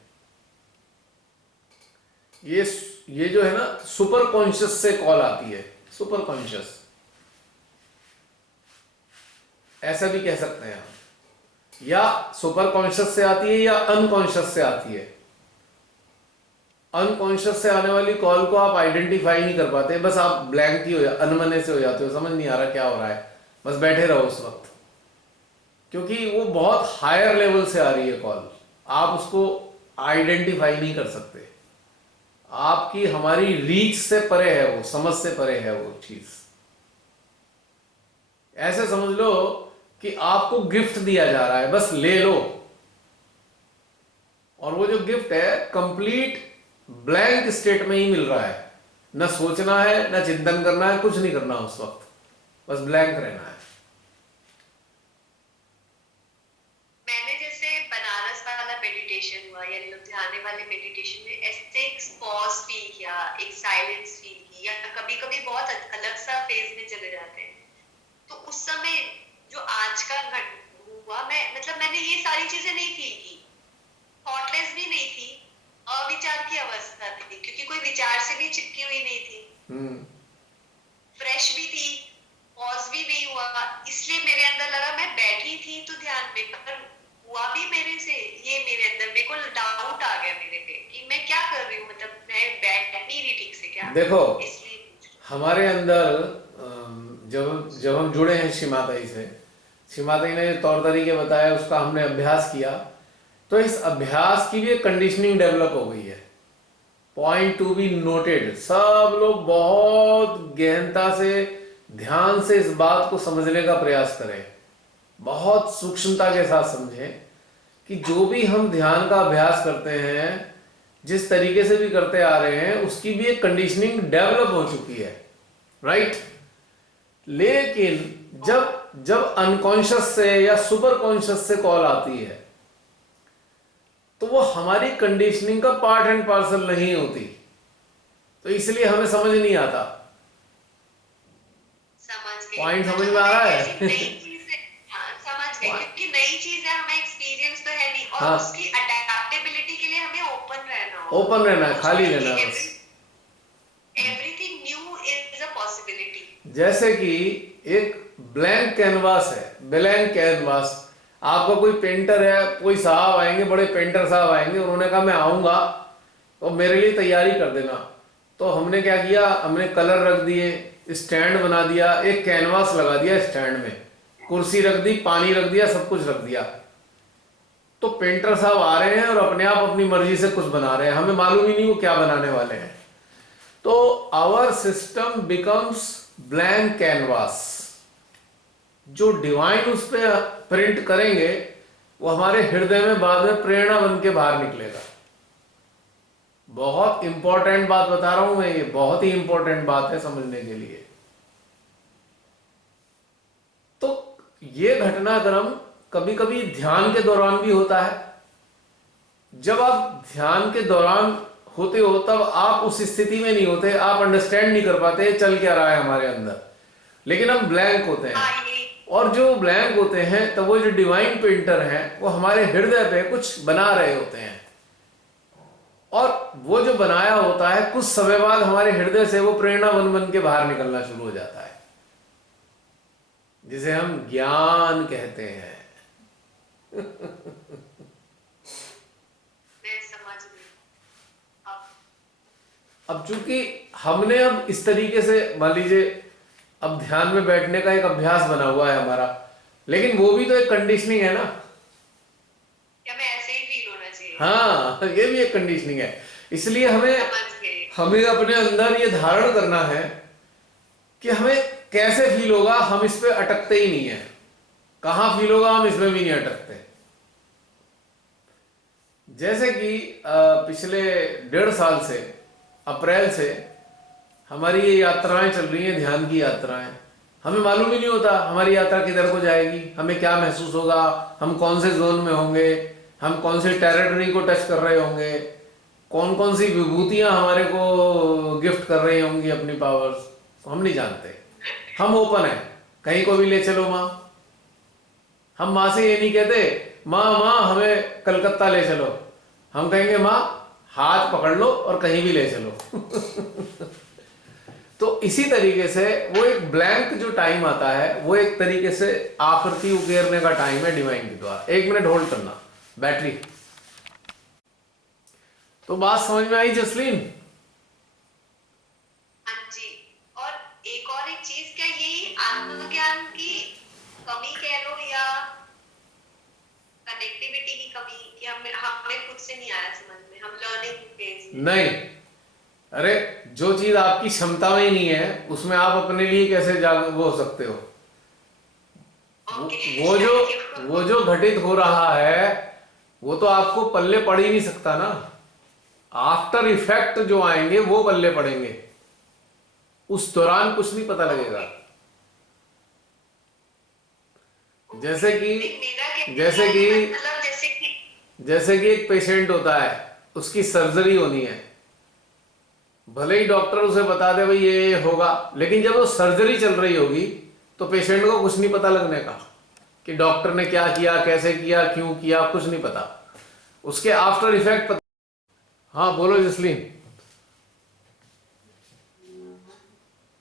ये जो है ना, सुपर कॉन्शियस से कॉल आती है, सुपर कॉन्शियस ऐसा भी कह सकते हैं आप, या सुपर कॉन्शियस से आती है या अनकॉन्शियस से आती है। अनकॉन्शियस से आने वाली कॉल को आप आइडेंटिफाई नहीं कर पाते, बस आप ब्लैंक ही अनमने से हो जाते हो, समझ नहीं आ रहा क्या हो रहा है, बस बैठे रहो उस वक्त, क्योंकि वो बहुत हायर लेवल से आ रही है कॉल, आप उसको आइडेंटिफाई नहीं कर सकते। आपकी हमारी रीच से परे है वो, समझ से परे है वो चीज। ऐसे समझ लो कि आपको गिफ्ट दिया जा रहा है, बस ले लो, और वो जो गिफ्ट है कंप्लीट ब्लैंक स्टेट में ही मिल रहा है, न सोचना है, न चिंतन करना है, कुछ नहीं करना उस वक्त, बस ब्लैंक रहना है। मैंने जैसे बनारस वाला मेडिटेशन हुआ या लुधियाने वाले मेडिटेशन में ऐसे एक पॉज फील किया, एक साइलेंस फील की, या कभी कभी बहुत अलग सा फेज में चले जाते हैं, तो उस समय जो आज का हुआ, मैंने ये सारी चीजें नहीं फील की, थॉटलेस भी नहीं थी, अविचार की अवस्था थी, क्योंकि कोई विचार से भी चिपकी हुई नहीं थी, फ्रेश भी थी, पॉज भी नहीं हुआ, इसलिए मेरे अंदर लगा मैं बैठी थी तो ध्यान में, पर हुआ भी मेरे से, ये मेरे अंदर मेरे को डाउट आ गया मेरे पे कि मैं क्या कर रही हूँ, मतलब मैं बैठ नहीं रही ठीक से क्या। देखो, इसलिए हमारे अंदर जब जब हम जुड़े हैं श्री माताजी से, श्री माताजी ने तौर तरीके बताया, उसका हमने अभ्यास किया, तो इस अभ्यास की भी एक कंडीशनिंग डेवलप हो गई है। पॉइंट टू बी नोटेड, सब लोग बहुत गहनता से, ध्यान से इस बात को समझने का प्रयास करें, बहुत सूक्ष्मता के साथ समझें कि जो भी हम ध्यान का अभ्यास करते हैं, जिस तरीके से भी करते आ रहे हैं, उसकी भी एक कंडीशनिंग डेवलप हो चुकी है, राइट। लेकिन जब जब अनकॉन्शियस से या सुपर कॉन्शियस से कॉल आती है, तो वो हमारी कंडीशनिंग का पार्ट एंड पार्सल नहीं होती, तो इसलिए हमें समझ नहीं आता। पॉइंट समझ में आ रहा है? समझ गए, क्योंकि नई चीज है, हमें एक्सपीरियंस तो है नहीं, और हाँ, उसकी अडेप्टेबिलिटी के लिए हमें ओपन रहना होगा, ओपन रहना है, खाली रहना है बस। Everything new is a possibility. जैसे कि एक ब्लैंक कैनवास है, ब्लैंक कैनवास, आपका कोई पेंटर है, कोई साहब आएंगे, बड़े पेंटर साहब आएंगे, उन्होंने कहा मैं आऊंगा तो मेरे लिए तैयारी कर देना, तो हमने क्या किया, हमने कलर रख दिए, स्टैंड बना दिया, एक कैनवास लगा दिया स्टैंड में, कुर्सी रख दी, पानी रख दिया, सब कुछ रख दिया, तो पेंटर साहब आ रहे हैं और अपने आप अपनी मर्जी से कुछ बना रहे हैं, हमें मालूम ही नहीं वो क्या बनाने वाले हैं। तो our system becomes blank canvas, जो डिवाइन उस पर प्रिंट करेंगे वो हमारे हृदय में बाद में प्रेरणा बन के बाहर निकलेगा। बहुत इंपॉर्टेंट बात बता रहा हूं मैं, ये बहुत ही इंपॉर्टेंट बात है समझने के लिए। तो ये घटनाक्रम कभी कभी ध्यान के दौरान भी होता है। जब आप ध्यान के दौरान होते हो तब आप उस स्थिति में नहीं होते, आप अंडरस्टैंड नहीं कर पाते चल क्या रहा है हमारे अंदर, लेकिन हम ब्लैंक होते हैं। हाँ, यही और जो ब्लैंक होते हैं तो वो जो डिवाइन पेंटर हैं वो हमारे हृदय पे कुछ बना रहे होते हैं, और वो जो बनाया होता है कुछ समय बाद हमारे हृदय से वो प्रेरणा बन बन के बाहर निकलना शुरू हो जाता है, जिसे हम ज्ञान कहते हैं। मैं समझ गई अब। अब चूंकि हमने अब इस तरीके से मान लीजिए अब ध्यान में बैठने का एक अभ्यास बना हुआ है हमारा, लेकिन वो भी तो एक कंडीशनिंग है ना। क्या मैं ऐसे ही फील होना चाहिए? हाँ, ये भी एक कंडीशनिंग है। इसलिए समझ गई। हमें अपने अंदर ये धारण करना है कि हमें कैसे फील होगा, हम इस पे अटकते ही नहीं है। कहाँ फील होगा हम इसमें भी नहीं अटकते। जैसे कि पिछले 1.5 साल से, अप्रैल से हमारी ये यात्राएं चल रही हैं, ध्यान की यात्राएं। हमें मालूम ही नहीं होता हमारी यात्रा किधर को जाएगी, हमें क्या महसूस होगा, हम कौन से जोन में होंगे, हम कौन सी टेरिटरी को टच कर रहे होंगे, कौन कौन सी विभूतियां हमारे को गिफ्ट कर रही होंगी अपनी पावर्स, हम नहीं जानते। हम ओपन है, कहीं को भी ले चलो माँ। हम माँ से ये नहीं कहते माँ माँ हमें कलकत्ता ले चलो, हम कहेंगे माँ हाथ पकड़ लो और कहीं भी ले चलो। तो इसी तरीके से वो एक ब्लैंक जो टाइम आता है वो एक तरीके से आकृति उकेरने का टाइम है डिवाइन के द्वारा। 1 मिनट होल्ड करना, बैटरी। तो बात समझ में आई जसलीन? हाँ जी। और एक चीज, क्या यही आत्मज्ञान की कमी कह लो या कनेक्टिविटी की कमी, कि हमें खुद से नहीं आया समझ में, हम लर्निंग फेज में? नहीं, अरे जो चीज आपकी क्षमता में ही नहीं है उसमें आप अपने लिए कैसे वो हो सकते हो? वो जो घटित हो रहा है वो तो आपको पल्ले पड़ ही नहीं सकता ना। आफ्टर इफेक्ट जो आएंगे वो पल्ले पड़ेंगे, उस दौरान कुछ नहीं पता लगेगा। जैसे कि एक पेशेंट होता है, उसकी सर्जरी होनी है, भले ही डॉक्टर उसे बता दे भाई ये होगा, लेकिन जब वो सर्जरी चल रही होगी तो पेशेंट को कुछ नहीं पता लगने का कि डॉक्टर ने क्या किया, कैसे किया, क्यों किया, कुछ नहीं पता। उसके आफ्टर इफेक्ट पता। हाँ बोलो जसलीन।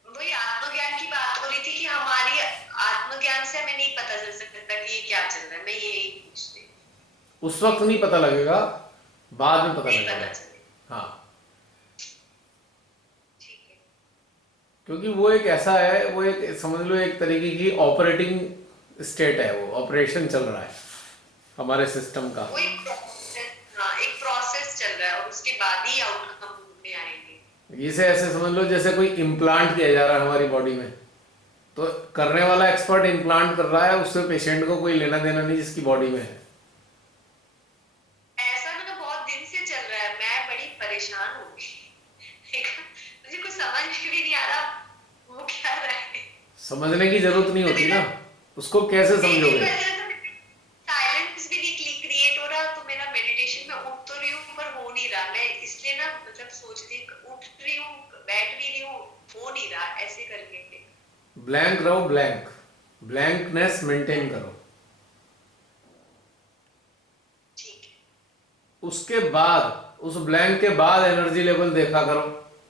वही आत्मज्ञान की बात हो रही थी कि हमारी आत्मज्ञान से हमें नहीं पता चल सकता कि ये क्या चल रहा है। मैं यही पूछ रही हूँ। उस वक्त नहीं पता लगेगा, बाद में पता लगेगा। हाँ, क्योंकि वो एक ऐसा है, वो एक समझ लो एक तरीके की ऑपरेटिंग स्टेट है, वो ऑपरेशन चल रहा है हमारे सिस्टम का। एक प्रोसेस चल रहा है और उसके बाद ही आउटकम में आएंगे। इसे ऐसे समझ लो जैसे कोई इम्प्लांट किया जा रहा है हमारी बॉडी में, तो करने वाला एक्सपर्ट इम्प्लांट कर रहा है, उससे पेशेंट को कोई लेना देना नहीं जिसकी बॉडी में है। ऐसा ना बहुत दिन से चल रहा है, मैं बड़ी परेशान हो गई। मुझे कुछ समझ में भी नहीं आ रहा वो क्या रहा है। समझने की जरूरत नहीं होती ना, उसको कैसे समझोगे? साइलेंस भी नहीं क्रिएट हो रहा, तो मेरा मेडिटेशन में उठ तो रही हूँ पर हो नहीं रहा। मैं इसलिए ना मतलब सोचती उठ रही हूँ, बैठ भी रही हूँ, हो नहीं रहा। ऐसे करके ब्लैंक रहो, ब्लैंकनेस मेंटेन करो। ठीक है। उसके बाद उस ब्लैंक के बाद एनर्जी लेवल देखा करो।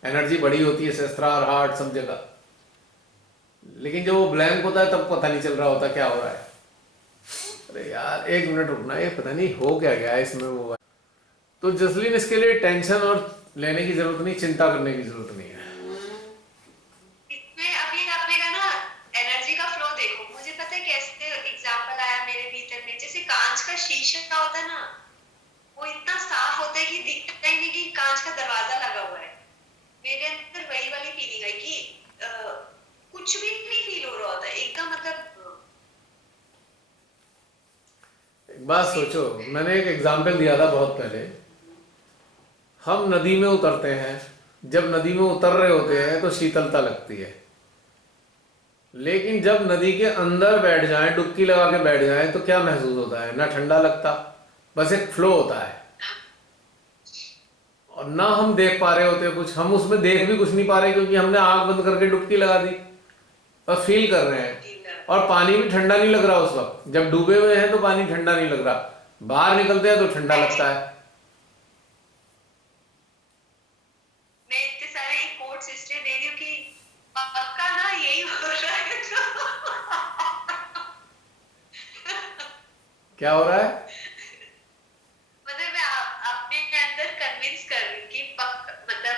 एनर्जी बड़ी होती है सहस्त्रार, हार्ट, सब जगह, लेकिन जब वो ब्लैंक होता है तब पता नहीं चल रहा होता क्या हो रहा है। अरे यार 1 मिनट रुकना, ये पता नहीं हो क्या गया है इसमें वो। तो जसलीन इसके लिए टेंशन और लेने की जरूरत नहीं, चिंता करने की जरूरत नहीं है। इसमें अभी आपने कहा ना एनर्जी का फ्लो देखो, मुझे पता है कैसे एग्जांपल आया मेरे भीतर में। जैसे कांच का शीशा होता है ना, वो इतना साफ होता है कि दिखता ही नहीं कि कांच का दरवाजा लगा हुआ है। मेरे अंदर वही वाली फीलिंग है कि कुछ भी नहीं फील हो रहा होता एकदम। मतलब एक बात सोचो, मैंने एक एग्जाम्पल दिया था बहुत पहले। हम नदी में उतरते हैं, जब नदी में उतर रहे होते हैं तो शीतलता लगती है, लेकिन जब नदी के अंदर बैठ जाएं, डुबकी लगा के बैठ जाएं तो क्या महसूस होता है? ना ठंडा लगता, बस एक फ्लो होता है, और ना हम देख पा रहे होते कुछ। हम उसमें देख भी कुछ नहीं पा रहे क्योंकि हमने आंख बंद करके डुबकी लगा दी, बस फील कर रहे हैं। और पानी भी ठंडा नहीं लग रहा उस वक्त, जब डूबे हुए हैं तो पानी ठंडा नहीं लग रहा, बाहर निकलते हैं तो ठंडा लगता है। मैं इतने सारे कोट्स इसलिए दे रही हूँ कि पक्का ना यही हो रहा है। क्या हो रहा है? मतलब मैं अपने अंदर कन्विंस कर रही हूँ कि मतलब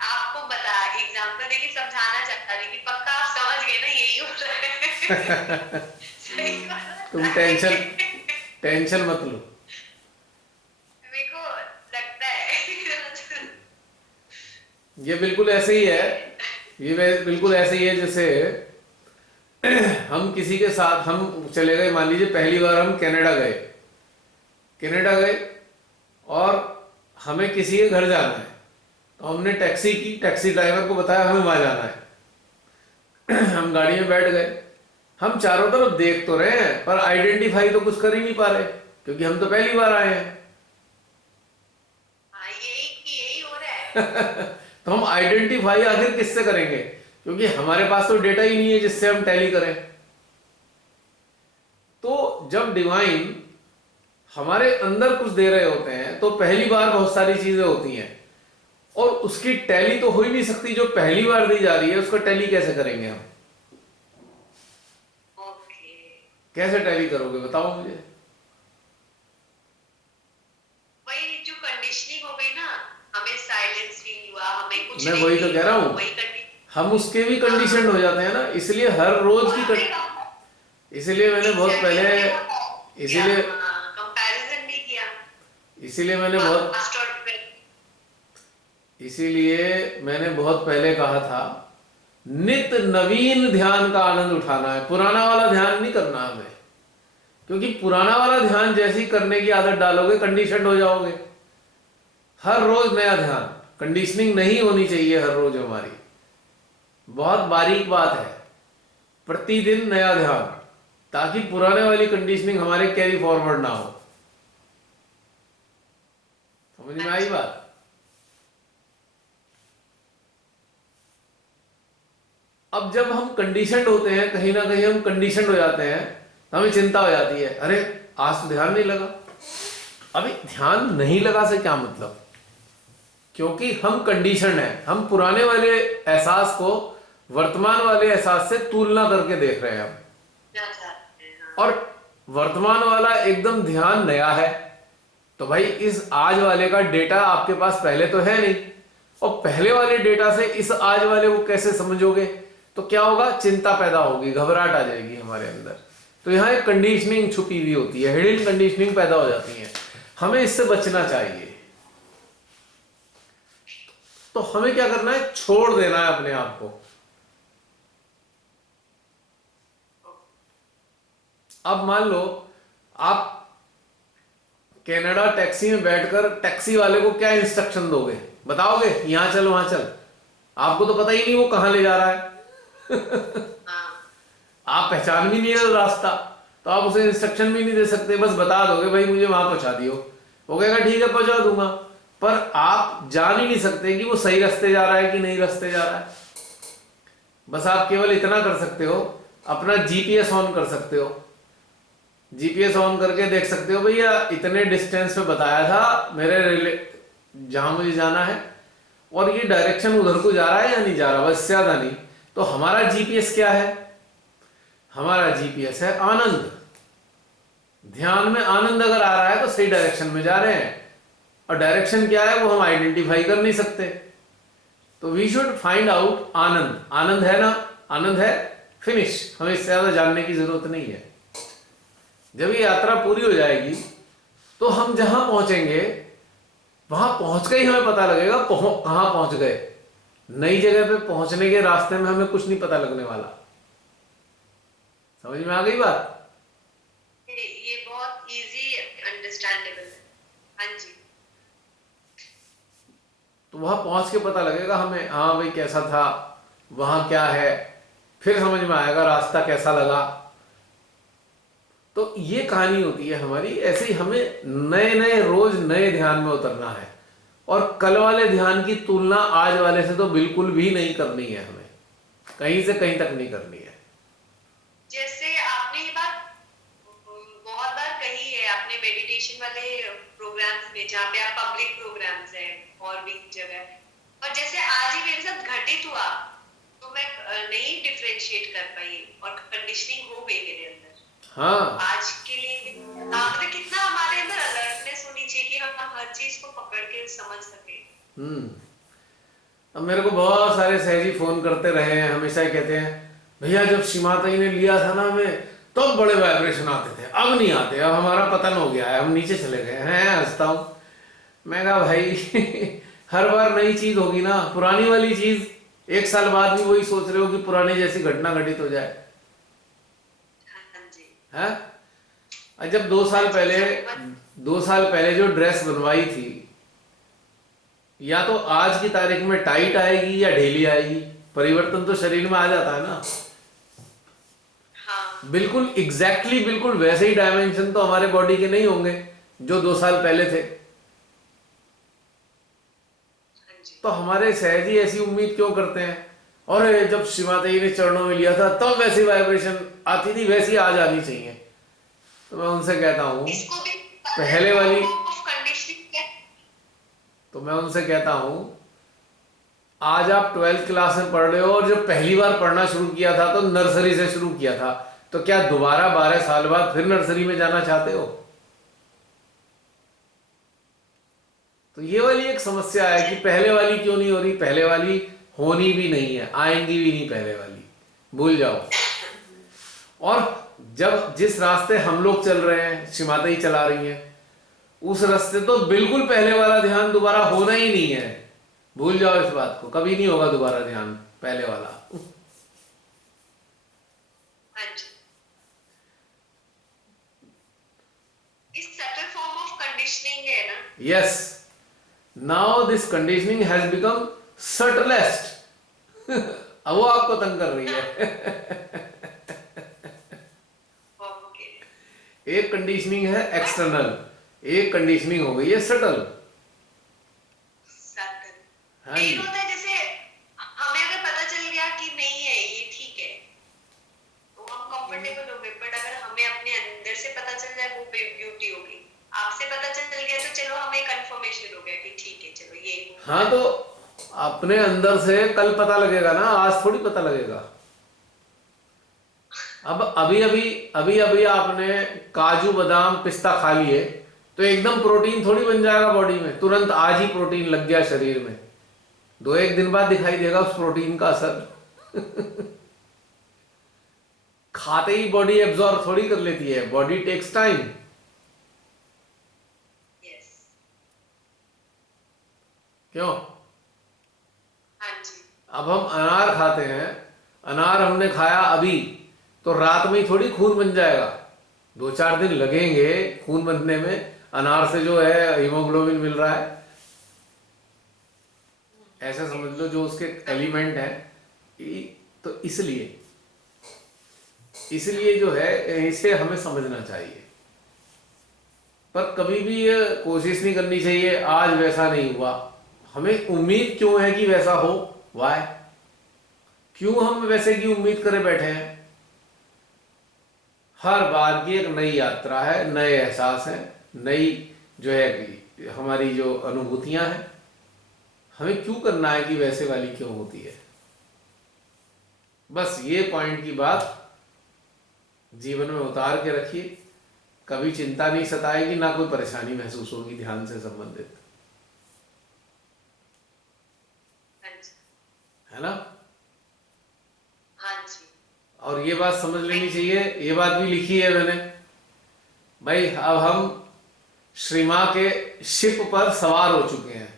आपको बता एग्जांपल देके समझाना चाहता रही कि पक्का आप समझ गए ना यही हो रहा है। सही तुम बात है। टेंशन मत लो। मेरे को लगता है ये बिल्कुल ऐसे ही है, बिल्कुल ऐसे ही है जैसे हम किसी के साथ हम चले गए, मान लीजिए पहली बार हम कनाडा गए और हमें किसी के घर जाना है, तो हमने टैक्सी की, टैक्सी ड्राइवर को बताया हमें वहां जाना है। हम गाड़ी में बैठ गए, हम चारों तरफ देख तो रहे हैं पर आइडेंटिफाई तो कुछ कर ही नहीं पा रहे, क्योंकि हम तो पहली बार आए हैं। हाँ यही हो रहा है। तो हम आइडेंटिफाई आखिर किससे करेंगे, क्योंकि हमारे पास तो डेटा ही नहीं है जिससे हम टैली करें। तो जब डिवाइन हमारे अंदर कुछ दे रहे होते हैं तो पहली बार बहुत सारी चीजें होती हैं, और उसकी टैली तो हो ही नहीं सकती, जो पहली बार दी जा रही है उसका टैली कैसे करेंगे हम? कैसे टैली करोगे बताओ मुझे? वही जो कंडीशनिंग हो गई ना, हमें साइलेंस फील हुआ, हमें कुछ मैं नहीं वही तो फील कह रहा हुआ, हूं, वही हम उसके भी कंडीशन हो जाते हैं ना, इसलिए हर रोज की इसलिए मैंने बहुत पहले इसीलिए कंपैरिजन भी किया। इसीलिए मैंने बहुत इसीलिए मैंने बहुत पहले कहा था, नित नवीन ध्यान का आनंद उठाना है, पुराना वाला ध्यान नहीं करना हमें, क्योंकि पुराना वाला ध्यान जैसी करने की आदत डालोगे कंडीशन हो जाओगे। हर रोज नया ध्यान, कंडीशनिंग नहीं होनी चाहिए हर रोज हमारी, बहुत बारीक बात है, प्रतिदिन नया ध्यान, ताकि पुराने वाली कंडीशनिंग हमारे कैरी फॉरवर्ड ना हो। समझ में आई बात? अब जब हम कंडीशनड होते हैं, कहीं ना कहीं हम कंडीशनड हो जाते हैं, तो हमें चिंता हो जाती है, अरे आज तो ध्यान नहीं लगा। अभी ध्यान नहीं लगा से क्या मतलब? क्योंकि हम कंडीशनड हैं, हम पुराने वाले एहसास को वर्तमान वाले एहसास से तुलना करके देख रहे हैं हम, और वर्तमान वाला एकदम ध्यान नया है, तो भाई इस आज वाले का डेटा आपके पास पहले तो है नहीं, और पहले वाले डेटा से इस आज वाले को कैसे समझोगे? तो क्या होगा, चिंता पैदा होगी, घबराहट आ जाएगी हमारे अंदर। तो यहां एक कंडीशनिंग छुपी हुई होती है, हिडन कंडीशनिंग पैदा हो जाती है, हमें इससे बचना चाहिए। तो हमें क्या करना है, छोड़ देना है अपने आप को। अब मान लो आप कनाडा टैक्सी में बैठकर टैक्सी वाले को क्या इंस्ट्रक्शन दोगे? बताओगे यहां चल वहां चल? आपको तो पता ही नहीं वो कहां ले जा रहा है। आप पहचान भी नहीं है रास्ता, तो आप उसे इंस्ट्रक्शन भी नहीं दे सकते, बस बता दोगे भाई मुझे वहां पहुंचा दियो, वो कहेगा ठीक है पहुंचा दूंगा, पर आप जान ही नहीं सकते कि वो सही रास्ते जा रहा है कि नहीं रास्ते जा रहा है। बस आप केवल इतना कर सकते हो, अपना जीपीएस ऑन कर सकते हो, जीपीएस ऑन करके देख सकते हो भैया इतने डिस्टेंस पे बताया था मेरे जहां मुझे जाना है, और ये डायरेक्शन उधर को जा रहा है या नहीं जा रहा, बस ज्यादा नहीं। तो हमारा जीपीएस क्या है? हमारा जीपीएस है आनंद। ध्यान में आनंद अगर आ रहा है तो सही डायरेक्शन में जा रहे हैं, और डायरेक्शन क्या है वो हम आइडेंटिफाई कर नहीं सकते। तो वी शुड फाइंड आउट आनंद। आनंद है ना? आनंद है, फिनिश, हमें इससे ज्यादा जानने की जरूरत नहीं है। जब ये यात्रा पूरी हो जाएगी तो हम जहां पहुंचेंगे वहां पहुंच के ही हमें पता लगेगा कहां पहुंच गए। नई जगह पे पहुंचने के रास्ते में हमें कुछ नहीं पता लगने वाला। समझ में आ गई बात? ये बहुत इजी अंडरस्टैंडेबल है। हाँ जी। तो वहां पहुंच के पता लगेगा हमें, हाँ भाई कैसा था, वहां क्या है, फिर समझ में आएगा रास्ता कैसा लगा। तो ये कहानी होती है हमारी। ऐसे ही हमें नए नए रोज नए ध्यान में उतरना है, और कल वाले ध्यान की तुलना आज वाले से तो बिल्कुल भी नहीं करनी है, हमें कहीं से कहीं तक नहीं करनी है। प्रोग्राम्स में जहाँ पे आप पब्लिक प्रोग्राम्स है और भी जगह, और जैसे आज ही मेरे साथ घटित हुआ तो मैं नहीं डिफरेंशिएट कर पाई और कंडीशनिंग हो गई मेरे अंदर। हाँ आज के लिए मतलब कितना हमारे अंदर अलर्टनेस होनी चाहिए कि हम हर चीज को पकड़ के समझ सके। हम्म। अब मेरे को बहुत सारे सहजी फोन करते रहे हैं, हमेशा ही कहते हैं भैया जब सीमाताई ने लिया था ना हमें तब तो बड़े वाइब्रेशन आते थे, अब नहीं आते, अब हमारा पतन हो गया है, हम नीचे चले गए हैं। हंसता हूँ, मैं कहा भाई हर बार नई चीज होगी ना, पुरानी वाली चीज 1 साल बाद भी वही सोच रहे हो कि पुरानी जैसी घटना घटित हो जाए। हाँ जी। है जब 2 साल हाँ जी, पहले सब 2 साल पहले जो ड्रेस बनवाई थी, या तो आज की तारीख में टाइट आएगी या ढीली आएगी, परिवर्तन तो शरीर में आ जाता है ना। हाँ। बिल्कुल एग्जैक्टली बिल्कुल वैसे ही डायमेंशन तो हमारे बॉडी के नहीं होंगे जो 2 साल पहले थे। हाँ जी। तो हमारे सहजी ऐसी उम्मीद क्यों करते हैं, और जब श्रीमाता ने चरणों में लिया था तब वैसी वाइब्रेशन आती थी, वैसी आ जानी चाहिए। तो मैं उनसे कहता हूं इसको भी पहले वाली फॉर्म ऑफ कंडीशनिंग है। तो मैं उनसे कहता हूं आज आप 12th क्लास में पढ़ रहे हो और जब पहली बार पढ़ना शुरू किया था तो नर्सरी से शुरू किया था, तो क्या दोबारा 12 साल बाद फिर नर्सरी में जाना चाहते हो? तो ये वाली एक समस्या है कि पहले वाली क्यों नहीं हो रही, पहले वाली होनी भी नहीं है, आएंगी भी नहीं पहले वाली, भूल जाओ। और जब जिस रास्ते हम लोग चल रहे हैं, सीमाता ही चला रही हैं, उस रास्ते तो बिल्कुल पहले वाला ध्यान दोबारा होना ही नहीं है, भूल जाओ इस बात को, कभी नहीं होगा दोबारा ध्यान पहले वाला। हाँ जी। इस सटल फॉर्म ऑफ कंडीशनिंग है ना। Yes, now this conditioning has become subtlest. अब वो आपको तंग कर रही है। ओके। एक कंडीशनिंग है एक्सटर्नल, एक कंडीशनिंग हो गई है सटल। सटल हाँ मेन जी, होता है, जैसे हमें अगर पता चल गया कि नहीं है ये ठीक है तो हम कंफर्टेबल हो गए, बट अगर हमें अपने अंदर से पता चल जाए वो ब्यूटी होगी। आपसे पता चल गया तो चलो हमें कंफर्मेशन हो गया कि ठीक है चलो ये हाँ। होगा। तो अपने अंदर से कल पता लगेगा ना, आज थोड़ी पता लगेगा। अब अभी अभी आपने काजू बादाम पिस्ता खा लिए तो एकदम प्रोटीन थोड़ी बन जाएगा बॉडी में, तुरंत आज ही प्रोटीन लग गया शरीर में, 2-1 दिन बाद दिखाई देगा उस प्रोटीन का असर। खाते ही बॉडी एब्जॉर्ब थोड़ी कर लेती है, बॉडी टेक्स टाइम। यस। क्यों? हाँ जी। अब हम अनार खाते हैं, अनार हमने खाया अभी तो रात में ही थोड़ी खून बन जाएगा, 2-4 दिन लगेंगे खून बनने में। अनार से जो है हीमोग्लोबिन मिल रहा है, ऐसा समझ लो जो उसके एलिमेंट हैं। तो इसलिए जो है इसे हमें समझना चाहिए, पर कभी भी ये कोशिश नहीं करनी चाहिए आज वैसा नहीं हुआ, हमें उम्मीद क्यों है कि वैसा हो, वाई, क्यों हम वैसे की उम्मीद करे बैठे हैं। हर बार की एक नई यात्रा है, नए एहसास है, नई जो है कि हमारी जो अनुभूतियां हैं, हमें क्यों करना है कि वैसे वाली क्यों होती है। बस ये पॉइंट की बात जीवन में उतार के रखिए, कभी चिंता नहीं सताएगी, ना कोई परेशानी महसूस होगी ध्यान से संबंधित, हाँ जी। है ना। हाँ जी। और ये बात समझ लेनी चाहिए, ये बात भी लिखी है मैंने, भाई अब हम श्री मां के शिप पर सवार हो चुके हैं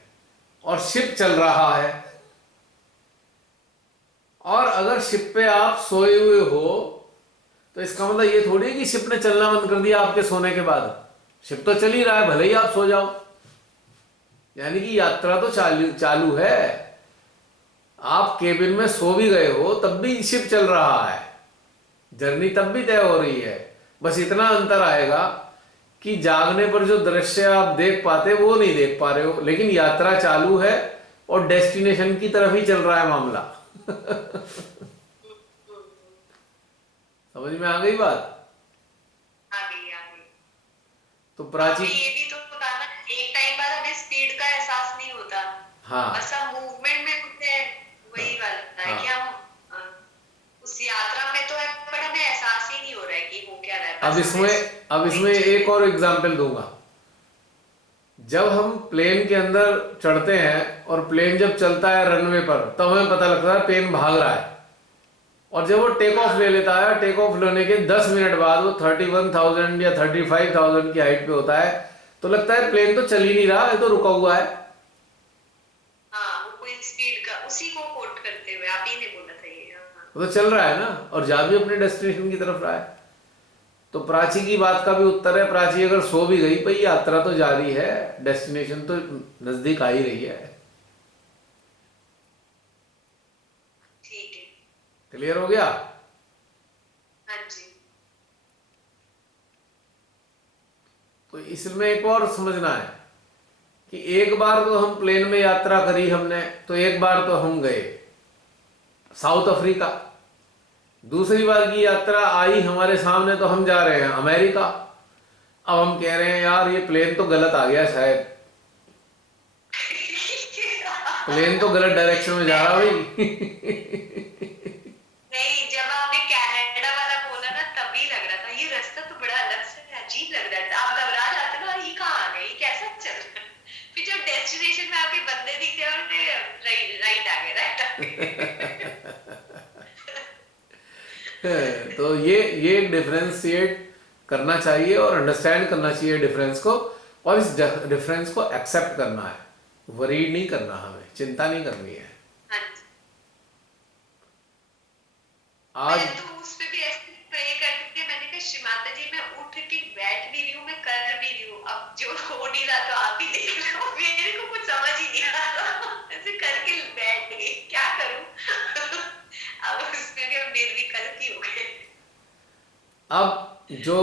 और शिप चल रहा है, और अगर शिप पे आप सोए हुए हो तो इसका मतलब ये थोड़ी है कि शिप ने चलना बंद कर दिया आपके सोने के बाद, शिप तो चल ही रहा है भले ही आप सो जाओ, यानी कि यात्रा तो चालू चालू है। आप केबिन में सो भी गए हो तब भी शिप चल रहा है, जर्नी तब भी तय हो रही है। बस इतना अंतर आएगा कि जागने पर जो दृश्य आप देख पाते वो नहीं देख पा रहे हो, लेकिन यात्रा चालू है और डेस्टिनेशन की तरफ ही चल रहा है मामला। समझ में आ गई बात? आ गई आ गई। तो आपने प्राची ये भी तो बताना, एक हाँ और सब मूवमेंट में होते हैं, हाँ वही वाला है हाँ। कि हम उस यात्रा में तो है, पर हमें एहसास ही नहीं हो रहा है कि हो क्या रहा है, अब बस हमें इसमें अब वही इसमें चल रहा एक है। और एग्जाम्पल दूंगा। जब हम प्लेन के अंदर चढ़ते हैं और प्लेन जब चलता है रनवे पर, तब हमें पता लगता है प्लेन भाग रहा है। और जब वो टेक ऑफ ले हाँ लेता है, टेक ऑफ लेने के 10 मिनट बाद वो 31,000 या 35,000 की हाइट पे होता है, तो लगता है प्लेन तो चल ही नहीं रहा, ये तो रुका हुआ है। हाँ, वो कोई स्पीड का उसी को कोट करते हुए आप ही ने बोला था ये। हाँ वो तो चल रहा है ना, और जा भी अपने डेस्टिनेशन की तरफ रहा है। तो प्राची की बात का भी उत्तर है, प्राची अगर सो भी गई, भाई यात्रा तो जारी है, डेस्टिनेशन तो नजदीक आ ही रही है। ठीक है। क्लियर हो गया? हाँ जी। तो इसमें एक और समझना है कि एक बार तो हम प्लेन में यात्रा करी हमने, तो एक बार तो हम गए साउथ अफ्रीका। दूसरी बार की यात्रा आई हमारे सामने तो हम जा रहे हैं अमेरिका। अब हम कह रहे हैं यार ये प्लेन तो गलत आ गया शायद, प्लेन तो गलत डायरेक्शन में जा रहा भाई। नहीं, जब आपने कनाडा वाला बोला ना, तभी लग रहा था ये रास्ता तो बड़ा अलग से अजीब लग रहा था, आप घबरा जाते ना, ये कहाँ आ गए, ये कैसा चल रहा है। फिर जब डेस्टिनेशन में आपके बंदे दिखते हैं और राइट राइट आ गए, राइट आ गए। तो ये डिफरेंशिएट करना चाहिए और अंडरस्टैंड करना चाहिए डिफरेंस को, और इस डिफरेंस को एक्सेप्ट करना है। वरीड नहीं करना, हमें चिंता नहीं करनी है। हाँ जी। आज मैं तो उस पे भी ऐसे प्रे करती थी, मैंने कहा श्री माता जी मैं उठ के बैठ भी रही हूँ, मैं कर भी रही हूँ, अब जो हो नहीं रहा तो आप ही देख रहे हो, मेरे को कुछ समझ ही नहीं आ रहा, ऐसे करके बैठ गई, क्या करूँ। अब उसमें भी हम निर्विकल्प ही हो गए। अब जो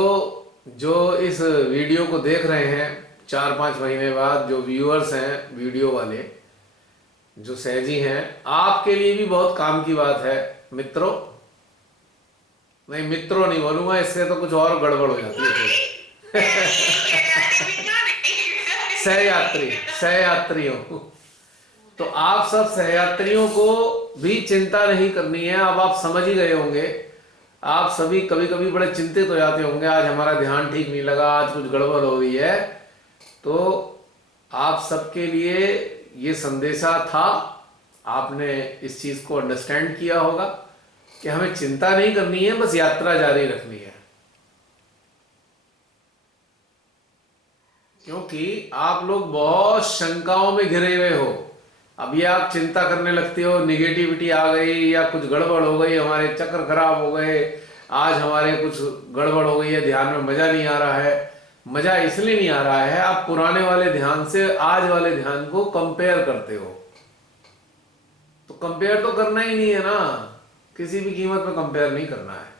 जो इस वीडियो को देख रहे हैं 4-5 महीने बाद, जो व्यूअर्स हैं वीडियो वाले, जो सहजी हैं, आपके लिए भी बहुत काम की बात है मित्रों। नहीं, मित्रों नहीं बोलूंगा, इससे तो कुछ और गड़बड़ हो जाती मित्रों है नहीं, फिर। मैं यही कहना थी, मित्रों नहीं। सहयात्री, सहयात्रियों। तो आप सब सहयात्रियों को भी चिंता नहीं करनी है। अब आप समझ ही गए होंगे, आप सभी कभी कभी बड़े चिंतित हो जाते होंगे, आज हमारा ध्यान ठीक नहीं लगा, आज कुछ गड़बड़ हो रही है। तो आप सबके लिए ये संदेशा था, आपने इस चीज को अंडरस्टैंड किया होगा कि हमें चिंता नहीं करनी है, बस यात्रा जारी रखनी है। क्योंकि आप लोग बहुत शंकाओं में घिरे हुए हो। अब ये आप चिंता करने लगते हो, निगेटिविटी आ गई या कुछ गड़बड़ हो गई, हमारे चक्र खराब हो गए, आज हमारे कुछ गड़बड़ हो गई है, ध्यान में मजा नहीं आ रहा है। मजा इसलिए नहीं आ रहा है, आप पुराने वाले ध्यान से आज वाले ध्यान को कंपेयर करते हो। तो कंपेयर तो करना ही नहीं है ना, किसी भी कीमत पर कंपेयर नहीं करना है।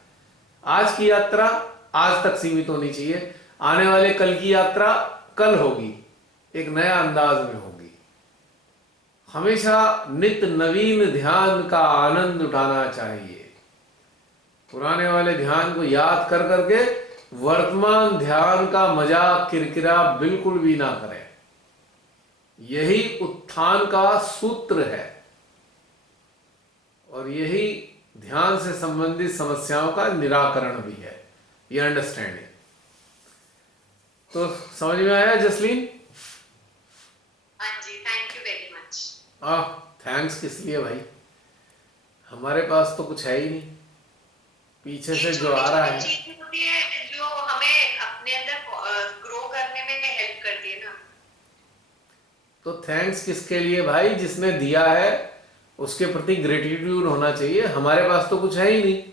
आज की यात्रा आज तक सीमित होनी चाहिए, आने वाले कल की यात्रा कल होगी, एक नया अंदाज में होगी। हमेशा नित्य नवीन ध्यान का आनंद उठाना चाहिए। पुराने वाले ध्यान को याद कर करके वर्तमान ध्यान का मजाक किरकिरा बिल्कुल भी ना करें। यही उत्थान का सूत्र है और यही ध्यान से संबंधित समस्याओं का निराकरण भी है, ये अंडरस्टैंडिंग। तो समझ में आया जसलीन? हाँ जी, thank you very much. Thanks किस लिए भाई, हमारे पास तो कुछ है ही नहीं, पीछे ये से जो छोटी आ रहा छोटी है। चीजें होती है जो हमें अपने अंदर ग्रो करने में हेल्प करती है ना। तो थैंक्स किसके लिए भाई, जिसने दिया है उसके प्रति ग्रेटिट्यूड होना चाहिए। हमारे पास तो कुछ है ही नहीं,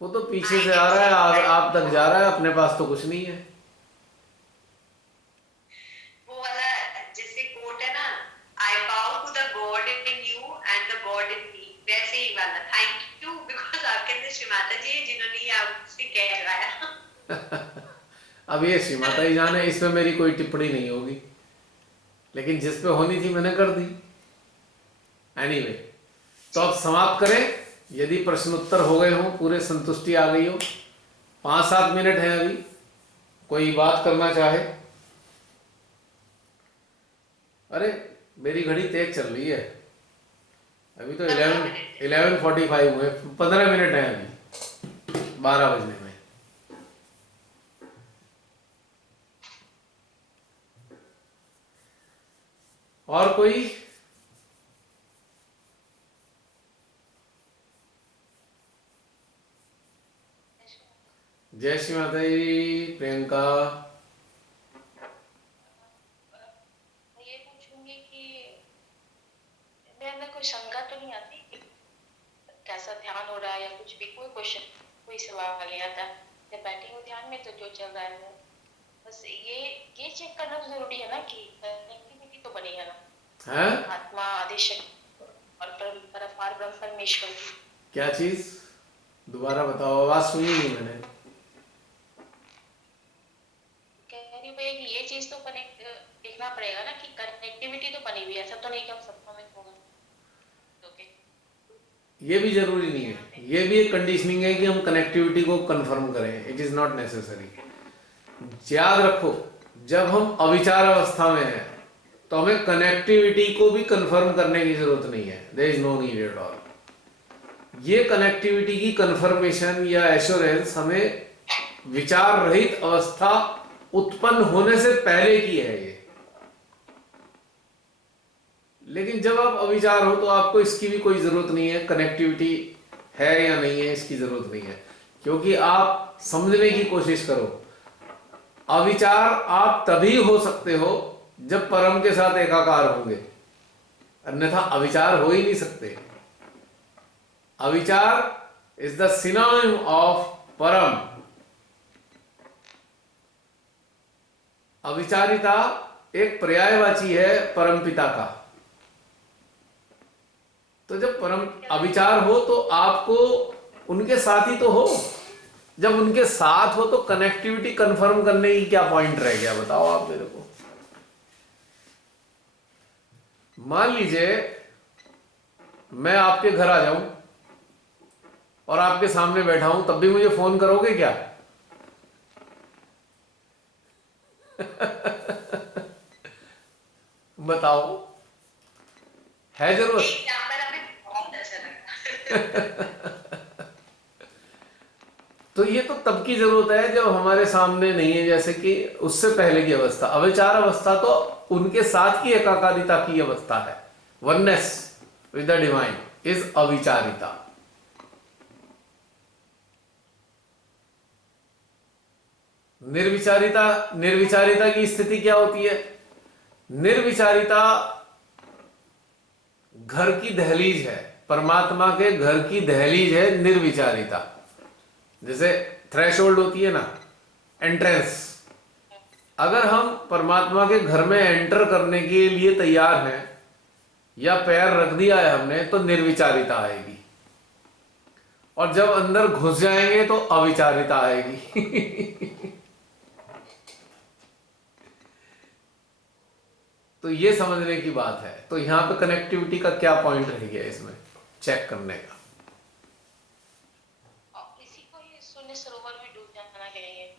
वो तो पीछे आई से आ कैन रहा है, सी आप तक जा रहा है, अपने पास तो कुछ नहीं है। वो वाला जैसे कोट है ना, I bow to the God in you and the God in me, वैसे ही वाला थैंक यू बिकॉज आपके अंदर श्री माता जी है जिन्होंने ये आपसे कहवाया। अब ये श्री माता ही जाने, इसमें मेरी कोई टिप्पणी नहीं होगी, लेकिन जिस पे होनी थी मैंने कर दी। एनीवे, तो अब समाप्त करें। यदि प्रश्न उत्तर हो गए हो, पूरे संतुष्टि आ गई हो, 5-7 मिनट है अभी, कोई बात करना चाहे अरे मेरी घड़ी तेज चल रही है, अभी तो 15 मिनट। 11:45 हुए, 15 मिनट हैं अभी 12 बजने में। और कोई? जय श्री माता दी प्रियंका। मैं ये पूछूंगी कि मेरे अंदर कोई शंका तो नहीं आती कि कैसा ध्यान हो रहा है या कुछ भी, कोई क्वेश्चन, कोई सवाल नहीं आता जब बैठी हूँ ध्यान में, तो जो चल रहा है वो बस ये चेक करना तो जरूरी है ना कि कनेक्टिविटी तो बनी है ना हैं? आत्मा आदि शक्ति और परमार ब्रह्म परमेश्वर की। क्या चीज? दोबारा बताओ, आवाज सुनी नहीं मैंने। कह रही हूँ भैया कि ये चीज तो कनेक्ट देखना पड़ेगा ना कि कनेक्टिविटी तो बनी हुई है, ऐसा तो नहीं कि हम सपनों में होगा। ओके, ये भी जरूरी नहीं है, ये भी एक कंडीशनिंग है कि हम कनेक्टिविटी को कंफर्म करें। It is not necessary. याद रखो, जब हम अविचार अवस्था में हैं तो हमें कनेक्टिविटी को भी कंफर्म करने की जरूरत नहीं है। There is no need at all. ये कनेक्टिविटी की कंफर्मेशन या एश्योरेंस हमें विचार रहित अवस्था उत्पन्न होने से पहले की है ये। लेकिन जब आप अविचार हो तो आपको इसकी भी कोई जरूरत नहीं है, कनेक्टिविटी है या नहीं है इसकी जरूरत नहीं है, क्योंकि आप समझने की कोशिश करो। अविचार आप तभी हो सकते हो जब परम के साथ एकाकार होंगे, अन्यथा अविचार हो ही नहीं सकते। अविचार इज द सिनोनिम ऑफ परम। अविचारिता एक पर्यायवाची है परमपिता का। तो जब परम अविचार हो तो आपको उनके साथ ही तो हो। जब उनके साथ हो तो कनेक्टिविटी कंफर्म करने की क्या पॉइंट रह गया, बताओ आप मेरे को। मान लीजिए मैं आपके घर आ जाऊं और आपके सामने बैठा हूं, तब भी मुझे फोन करोगे क्या? बताओ, है जरूरत? बहुत अच्छा लगा। तो ये तो तब की जरूरत है जब हमारे सामने नहीं है, जैसे कि उससे पहले की अवस्था। अविचार अवस्था तो उनके साथ की एकाकारिता की अवस्था है। Oneness with the divine is अविचारिता। निर्विचारिता, निर्विचारिता की स्थिति क्या होती है? निर्विचारिता घर की दहलीज है, परमात्मा के घर की दहलीज है निर्विचारिता। जैसे थ्रेशोल्ड होती है ना, एंट्रेंस। अगर हम परमात्मा के घर में एंटर करने के लिए तैयार हैं या पैर रख दिया है हमने, तो निर्विचारिता आएगी, और जब अंदर घुस जाएंगे तो अविचारिता आएगी। तो ये समझने की बात है। तो यहां पे कनेक्टिविटी का क्या पॉइंट रह गया इसमें चेक करने का? किसी को ही शून्य सरोवर में डूब जाना कहेंगे,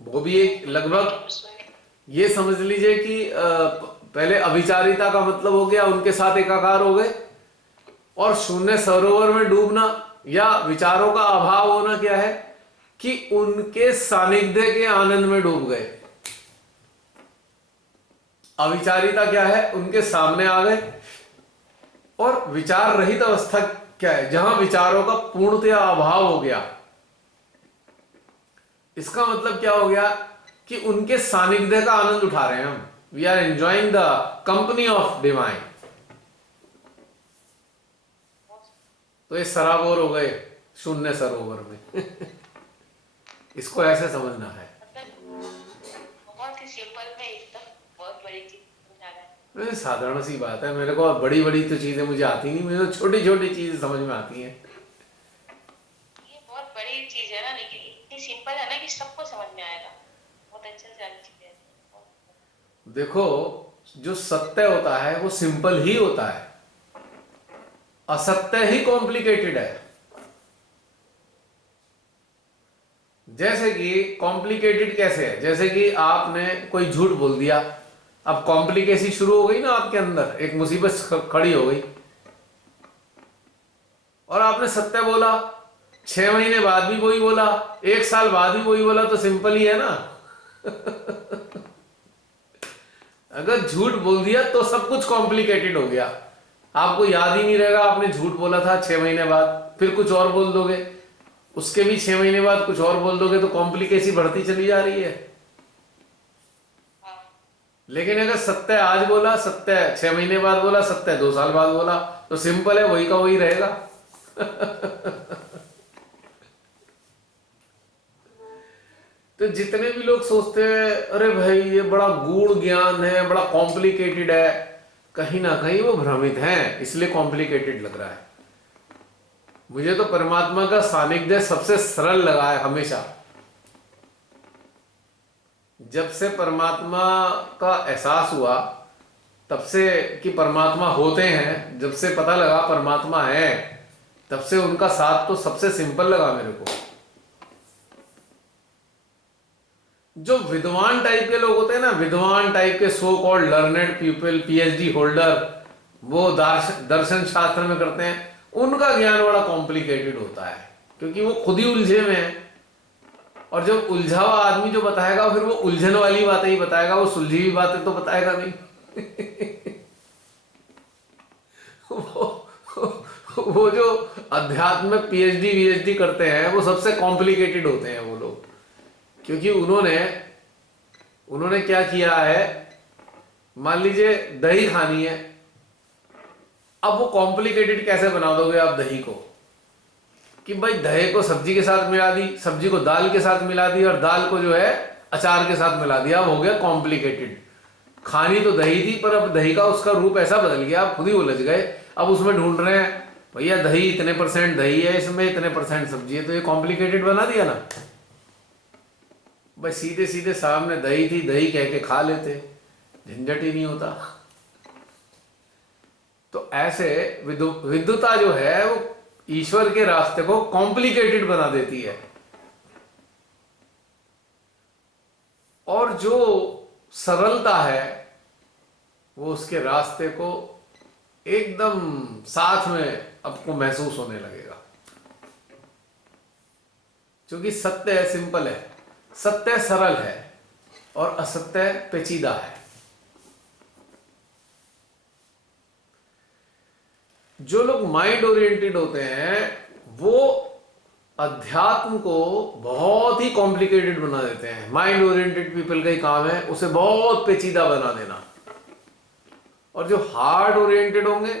वो भी एक लगभग शून्य। ये समझ लीजिए कि पहले अविचारिता का मतलब हो गया उनके साथ एकाकार हो गए, और शून्य सरोवर में डूबना या विचारों का अभाव होना क्या है कि उनके सानिध्य के आनंद में डूब गए। अविचारिता क्या है? उनके सामने आ गए। और विचार रहित अवस्था क्या है? जहां विचारों का पूर्णतया अभाव हो गया। इसका मतलब क्या हो गया कि उनके सानिध्य का आनंद उठा रहे हैं हम। We are enjoying the company of divine. तो ये सराबोर हो गए शून्य सरोवर में। इसको ऐसे समझना है। बहुत ही सिंपल में एकदम बहुत बड़ी चीज समझा रहा है। साधारण सी बात है। मेरे को बड़ी बड़ी तो चीजें मुझे आती नहीं, मुझे तो छोटी छोटी चीजें समझ में आती हैं। ये बहुत बड़ी चीज है ना, लेकिन इतनी सिंपल है ना कि सबको समझ में आएगा। बहुत अच्छे से चीज है। देखो, जो सत्य होता है वो सिंपल ही होता है, असत्य ही कॉम्प्लिकेटेड है। जैसे कि कॉम्प्लिकेटेड कैसे है? जैसे कि आपने कोई झूठ बोल दिया, अब कॉम्प्लिकेसी शुरू हो गई ना आपके अंदर, एक मुसीबत खड़ी हो गई, और आपने सत्य बोला, 6 महीने बाद भी वही बोला, 1 साल बाद भी वही बोला, तो सिंपल ही है ना। अगर झूठ बोल दिया तो सब कुछ कॉम्प्लिकेटेड हो गया, आपको याद ही नहीं रहेगा आपने झूठ बोला था 6 महीने बाद, फिर कुछ और बोल दोगे, उसके भी 6 महीने बाद कुछ और बोल दोगे, तो कॉम्प्लिकेसी बढ़ती चली जा रही है। लेकिन अगर सत्य आज बोला, सत्य 6 महीने बाद बोला, सत्य 2 साल बाद बोला, तो सिंपल है, वही का वही रहेगा। तो जितने भी लोग सोचते हैं अरे भाई ये बड़ा गूढ़ ज्ञान है, बड़ा कॉम्प्लिकेटेड है, कहीं ना कहीं वो भ्रमित हैं, इसलिए कॉम्प्लिकेटेड लग रहा है। मुझे तो परमात्मा का सानिध्य सबसे सरल लगा है हमेशा। जब से परमात्मा का एहसास हुआ, तब से कि परमात्मा होते हैं, जब से पता लगा परमात्मा है, तब से उनका साथ तो सबसे सिंपल लगा मेरे को। जो विद्वान टाइप के लोग होते हैं ना, विद्वान टाइप के so called learned people, PhD holder, वो दर्शन शास्त्र में करते हैं, उनका ज्ञान बड़ा कॉम्प्लिकेटेड होता है, क्योंकि वो खुद ही उलझे में है। और जब उलझा हुआ आदमी जो बताएगा, फिर वो उलझन वाली बातें ही बताएगा, वो सुलझी हुई बातें तो बताएगा नहीं। वो जो अध्यात्म में पीएचडी वीएचडी करते हैं, वो सबसे कॉम्प्लिकेटेड होते हैं वो लोग, क्योंकि उन्होंने क्या किया है, मान लीजिए दही खानी है, अब वो कॉम्प्लिकेटेड कैसे बना दोगे आप दही को, कि भाई दही को सब्जी के साथ मिला दी, सब्जी को दाल के साथ मिला दी, और दाल को जो है अचार के साथ मिला दिया, अब हो गया कॉम्प्लिकेटेड। खानी तो दही थी, पर अब दही का उसका रूप ऐसा बदल गया, आप खुद ही उलझ गए। अब उसमें ढूंढ रहे हैं भैया दही इतने % दही है, इसमें इतने % सब्जी है, तो ये कॉम्प्लिकेटेड बना दिया ना। भाई सीधे सीधे सामने दही थी, दही कह के खा लेते, झंझट ही नहीं होता। तो ऐसे विद्वता जो है वो ईश्वर के रास्ते को कॉम्प्लिकेटेड बना देती है, और जो सरलता है वो उसके रास्ते को एकदम साथ में आपको महसूस होने लगेगा, क्योंकि सत्य है, सिंपल है, सत्य सरल है, और असत्य पेचीदा है। जो लोग माइंड ओरिएंटेड होते हैं वो अध्यात्म को बहुत ही कॉम्प्लिकेटेड बना देते हैं। माइंड ओरिएंटेड पीपल का ही काम है उसे बहुत पेचीदा बना देना, और जो हार्ट ओरिएंटेड होंगे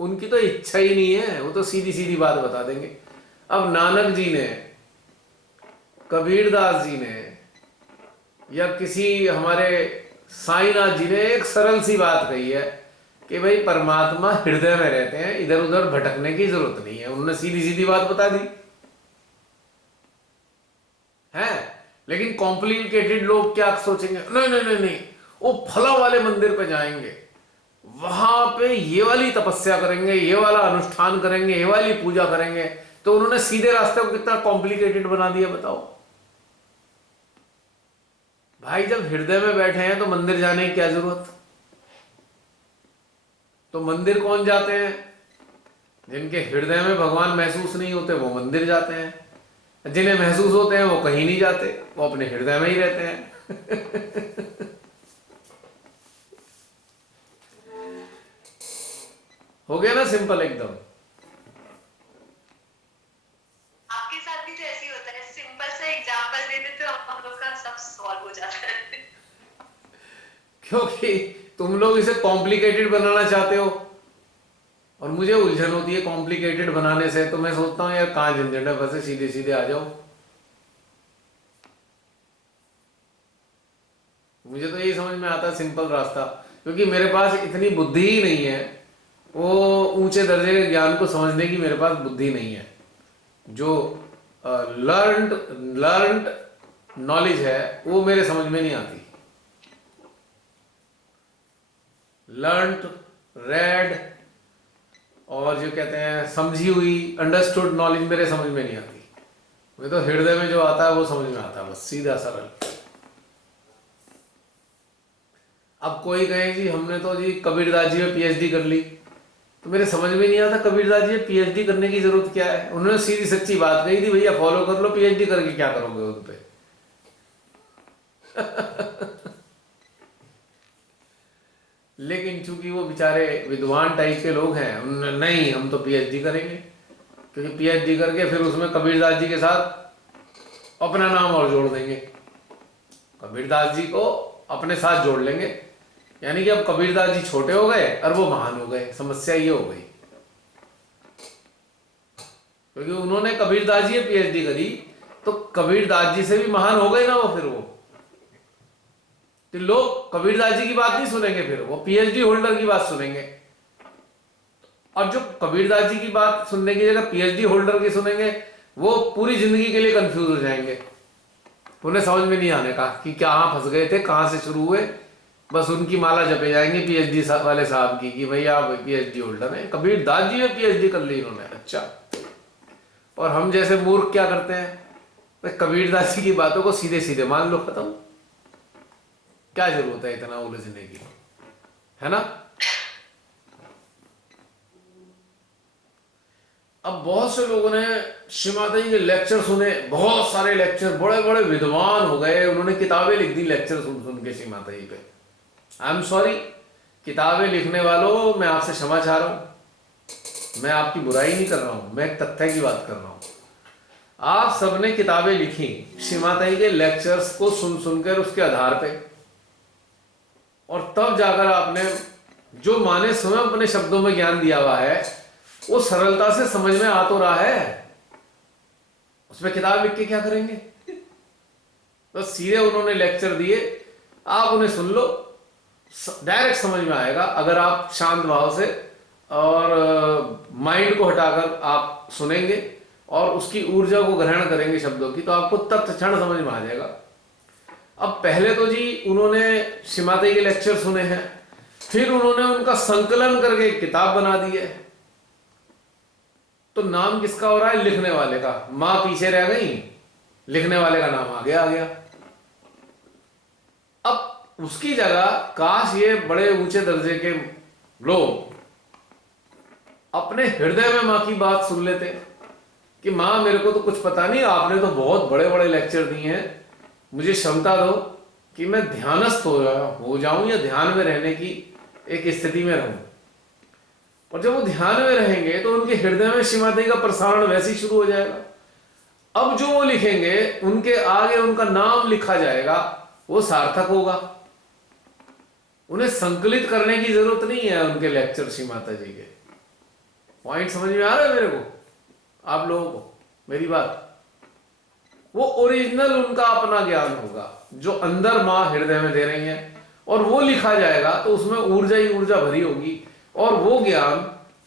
उनकी तो इच्छा ही नहीं है, वो तो सीधी सीधी बात बता देंगे। अब नानक जी ने, कबीरदास जी ने, या किसी हमारे साईनाथ जी ने एक सरल सी बात कही है कि भाई परमात्मा हृदय में रहते हैं, इधर उधर भटकने की जरूरत नहीं है। उन्होंने सीधी सीधी बात बता दी है। लेकिन कॉम्प्लिकेटेड लोग क्या सोचेंगे, नहीं नहीं नहीं नहीं, वो फला वाले मंदिर पे जाएंगे, वहां पे ये वाली तपस्या करेंगे, ये वाला अनुष्ठान करेंगे, ये वाली पूजा करेंगे। तो उन्होंने सीधे रास्ते को कितना कॉम्प्लिकेटेड बना दिया बताओ। भाई जब हृदय में बैठे हैं तो मंदिर जाने की क्या जरूरत। तो मंदिर कौन जाते हैं, जिनके हृदय में भगवान महसूस नहीं होते वो मंदिर जाते हैं, जिन्हें महसूस होते हैं वो कहीं नहीं जाते, वो अपने हृदय में ही रहते हैं। हो गया ना सिंपल एकदम। आपके साथ भी तो ऐसे ही होता है, सिंपल सा एग्जांपल दे देते हो, हम लोग का सब सॉल्व हो जाता है। क्योंकि तुम लोग इसे कॉम्प्लिकेटेड बनाना चाहते हो, और मुझे उलझन होती है कॉम्प्लिकेटेड बनाने से। तो मैं सोचता हूं यार कहां झंझट है, बस सीधे सीधे आ जाओ। मुझे तो यही समझ में आता है सिंपल रास्ता, क्योंकि मेरे पास इतनी बुद्धि ही नहीं है, वो ऊंचे दर्जे के ज्ञान को समझने की मेरे पास बुद्धि नहीं है। जो लर्नड नॉलेज है वो मेरे समझ में नहीं आती। लर्नड, रेड, और जो कहते हैं समझी हुई, अंडरस्टूड नॉलेज मेरे समझ में नहीं आती। मुझे तो हृदय में जो आता है वो समझ में आता है, बस सीधा सरल। अब कोई कहे जी हमने तो जी कबीरदास जी में पीएचडी कर ली, तो मेरे समझ में नहीं आता कबीरदास जी में पीएचडी करने की जरूरत क्या है। उन्होंने सीधी सच्ची बात कही थी, भैया फॉलो कर लो, पीएचडी करके क्या करोगे उन पे। लेकिन चूंकि वो बेचारे विद्वान टाइप के लोग हैं, उन्होंने नहीं हम तो पीएचडी करेंगे, क्योंकि पीएचडी करके फिर उसमें कबीरदास जी के साथ अपना नाम और जोड़ देंगे, कबीरदास जी को अपने साथ जोड़ लेंगे, यानी कि अब कबीरदास जी छोटे हो गए और वो महान हो गए। समस्या ये हो गई, क्योंकि उन्होंने कबीरदास जी पीएचडी करी तो कबीरदास जी से भी महान हो गए ना वो। फिर वो तो लोग कबीरदास जी की बात नहीं सुनेंगे, फिर वो पीएचडी होल्डर की बात सुनेंगे। और जो कबीरदास जी की बात सुनने की जगह पीएचडी होल्डर की सुनेंगे, वो पूरी जिंदगी के लिए कंफ्यूज हो जाएंगे, उन्हें समझ में नहीं आने का कि कहाँ फंस गए थे, कहाँ से शुरू हुए। बस उनकी माला जपे जाएंगे पीएचडी वाले साहब की कि भैया आप पीएचडी होल्डर हैं, कबीरदास जी में पीएचडी कर ली इन्होंने, अच्छा। और हम जैसे मूर्ख क्या करते हैं, तो कबीरदास जी की बातों को सीधे सीधे मान लो, खत्म। क्या जरूरत है इतना उलझने की, है ना। अब बहुत से लोगों ने श्री माता जी के लेक्चर सुने, बहुत सारे लेक्चर, बड़े बड़े विद्वान हो गए, उन्होंने किताबें लिख दी लेक्चर सुन सुन के श्री माता जी पे। आई एम सॉरी, किताबें लिखने वालों, मैं आपसे क्षमा चाह रहा हूं, मैं आपकी बुराई नहीं कर रहा हूं, मैं एक तथ्य की बात कर रहा हूं। आप सबने किताबें लिखी श्री माता जी के लेक्चर्स को सुन सुनकर उसके आधार पे, और तब जाकर आपने जो माने स्वयं अपने शब्दों में ज्ञान दिया हुआ है वो सरलता से समझ में आ तो रहा है, उसमें किताब लिख के क्या करेंगे। बस सीधे उन्होंने लेक्चर दिए, आप उन्हें सुन लो, डायरेक्ट समझ में आएगा। अगर आप शांत भाव से और माइंड को हटाकर आप सुनेंगे और उसकी ऊर्जा को ग्रहण करेंगे शब्दों की, तो आपको तत्क्षण समझ में आ जाएगा। अब पहले तो जी उन्होंने श्री माता जी के लेक्चर सुने हैं, फिर उन्होंने उनका संकलन करके किताब बना दी है। तो नाम किसका हो रहा है? लिखने वाले का। मां पीछे रह गई, लिखने वाले का नाम आगे आ गया। अब उसकी जगह काश ये बड़े ऊंचे दर्जे के लोग अपने हृदय में मां की बात सुन लेते कि मां मेरे को तो कुछ पता नहीं, आपने तो बहुत बड़े बड़े लेक्चर दिए हैं, मुझे क्षमता दो कि मैं ध्यानस्थ हो जाऊं या ध्यान में रहने की एक स्थिति में रहूं। और जब वो ध्यान में रहेंगे तो उनके हृदय में श्री माता जी का प्रसारण वैसे ही शुरू हो जाएगा। अब जो वो लिखेंगे उनके आगे उनका नाम लिखा जाएगा, वो सार्थक होगा। उन्हें संकलित करने की जरूरत नहीं है उनके लेक्चर श्री माता जी के। पॉइंट समझ में आ रहा है मेरे को, आप लोगों को मेरी बात? वो ओरिजिनल उनका अपना ज्ञान होगा जो अंदर मां हृदय में दे रही है, और वो लिखा जाएगा तो उसमें ऊर्जा ही ऊर्जा भरी होगी, और वो ज्ञान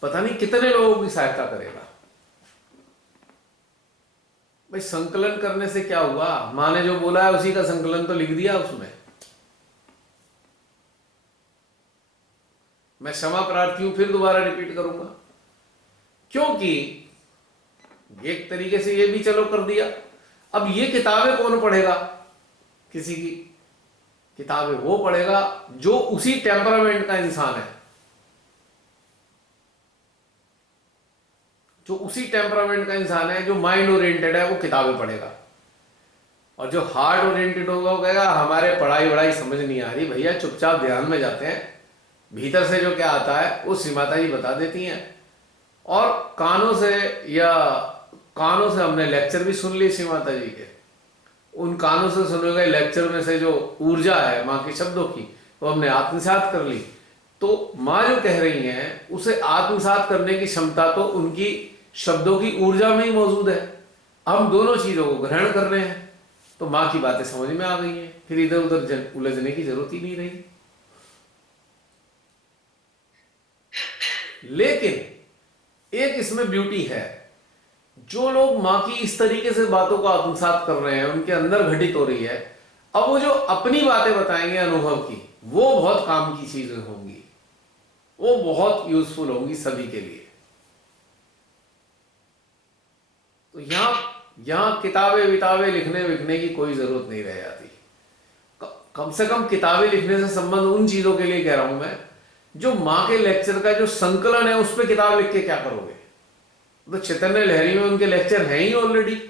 पता नहीं कितने लोगों की सहायता करेगा। भाई संकलन करने से क्या हुआ? मां ने जो बोला है उसी का संकलन तो लिख दिया उसमें। मैं क्षमा प्रार्थी हूं, फिर दोबारा रिपीट करूंगा, क्योंकि एक तरीके से ये भी चलो कर दिया। अब ये किताबें कौन पढ़ेगा? किसी की किताबें वो पढ़ेगा जो उसी टेम्परामेंट का इंसान है, जो उसी टेम्परामेंट का इंसान है, जो माइंड ओरिएंटेड है, वो किताबें पढ़ेगा। और जो हार्ट ओरिएंटेड होगा वो कहेगा हमारे पढ़ाई वढ़ाई समझ नहीं आ रही भैया, चुपचाप ध्यान में जाते हैं, भीतर से जो क्या आता है वो श्री माता जी बता देती हैं। और कानों से हमने लेक्चर भी सुन लिए श्री माता जी के, उन कानों से सुने गए लेक्चर में से जो ऊर्जा है मां के शब्दों की, वो हमने आत्मसात कर ली। तो मां जो कह रही हैं उसे आत्मसात करने की क्षमता तो उनकी शब्दों की ऊर्जा में ही मौजूद है। हम दोनों चीजों को ग्रहण कर रहे हैं, तो मां की बातें समझ में आ गई हैं, फिर इधर उधर उलझने की जरूरत ही नहीं रही। लेकिन एक इसमें ब्यूटी है, जो लोग मां की इस तरीके से बातों को आत्मसात कर रहे हैं, उनके अंदर घटित हो रही है, अब वो जो अपनी बातें बताएंगे अनुभव की, वो बहुत काम की चीजें होंगी, वो बहुत यूजफुल होंगी सभी के लिए। तो यहां किताबें विताबें लिखने विखने की कोई जरूरत नहीं रह जाती। कम से कम किताबें लिखने से संबंध उन चीजों के लिए कह रहा हूं मैं, जो माँ के लेक्चर का जो संकलन है उस पर किताब लिख के क्या करोगे? तो चैतन्य लहरी में उनके लेक्चर हैं ही ऑलरेडी,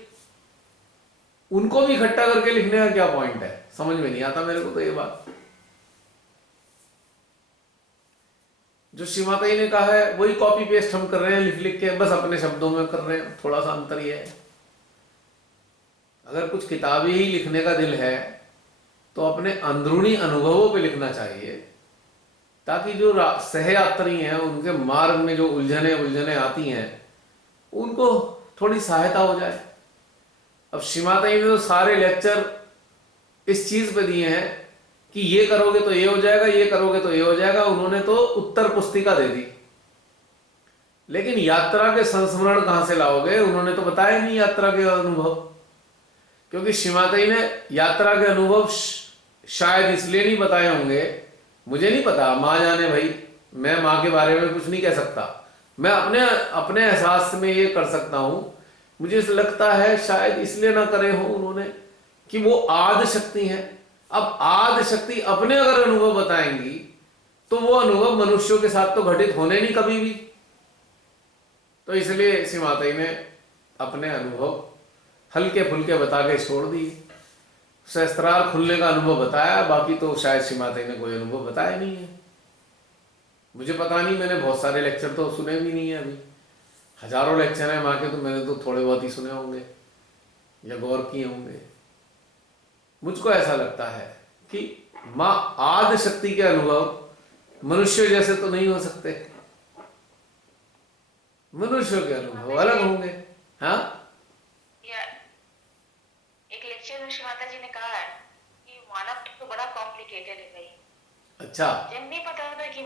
उनको भी इकट्ठा करके लिखने का क्या पॉइंट है? समझ में नहीं आता मेरे को तो ये बात। जो श्रीमाता ने कहा है वही कॉपी पेस्ट हम कर रहे हैं, लिख लिख के बस अपने शब्दों में कर रहे हैं, थोड़ा सा अंतर ही है। अगर कुछ किताबें ही लिखने का दिल है तो अपने अंदरूनी अनुभवों पे लिखना चाहिए, ताकि जो सहयात्री हैं उनके मार्ग में जो उलझने आती हैं उनको थोड़ी सहायता हो जाए। अब श्रीमाता ने तो सारे लेक्चर इस चीज पे दिए हैं कि ये करोगे तो ये हो जाएगा, ये करोगे तो ये हो जाएगा। उन्होंने तो उत्तर पुस्तिका दे दी, लेकिन यात्रा के संस्मरण कहां से लाओगे? उन्होंने तो बताया नहीं यात्रा के अनुभव, क्योंकि श्रीमाता ने यात्रा के अनुभव शायद इसलिए नहीं बताए होंगे, मुझे नहीं पता, माँ जाने भाई, मैं माँ के बारे में कुछ नहीं कह सकता। मैं अपने एहसास में ये कर सकता हूं, मुझे लगता है शायद इसलिए ना करे हो उन्होंने कि वो आदि शक्ति है। अब आदि शक्ति अपने अगर अनुभव बताएंगी तो वो अनुभव मनुष्यों के साथ तो घटित होने नहीं कभी भी। तो इसलिए श्री माता ने अपने अनुभव हल्के फुल्के बता के छोड़ दिए। सहस्त्रार खुलने का अनुभव बताया, बाकी तो शायद श्री माता ने कोई अनुभव बताया नहीं है। मुझे पता नहीं, मैंने बहुत सारे लेक्चर तो सुने भी नहीं है, अभी हजारों लेक्चर हैं माँ के, तो मैंने तो थोड़े बहुत ही सुने होंगे या गौर किए होंगे। मुझको ऐसा लगता है कि माँ आदि शक्ति के अनुभव मनुष्य जैसे तो नहीं हो सकते, मनुष्यों के अनुभव अलग होंगे। हाँ, एक लेक्चर में माता जी ने कहा है कि मानव तो बड़ा कॉम्प्लिकेटेड है भाई। अच्छा, जिन नहीं पता था कि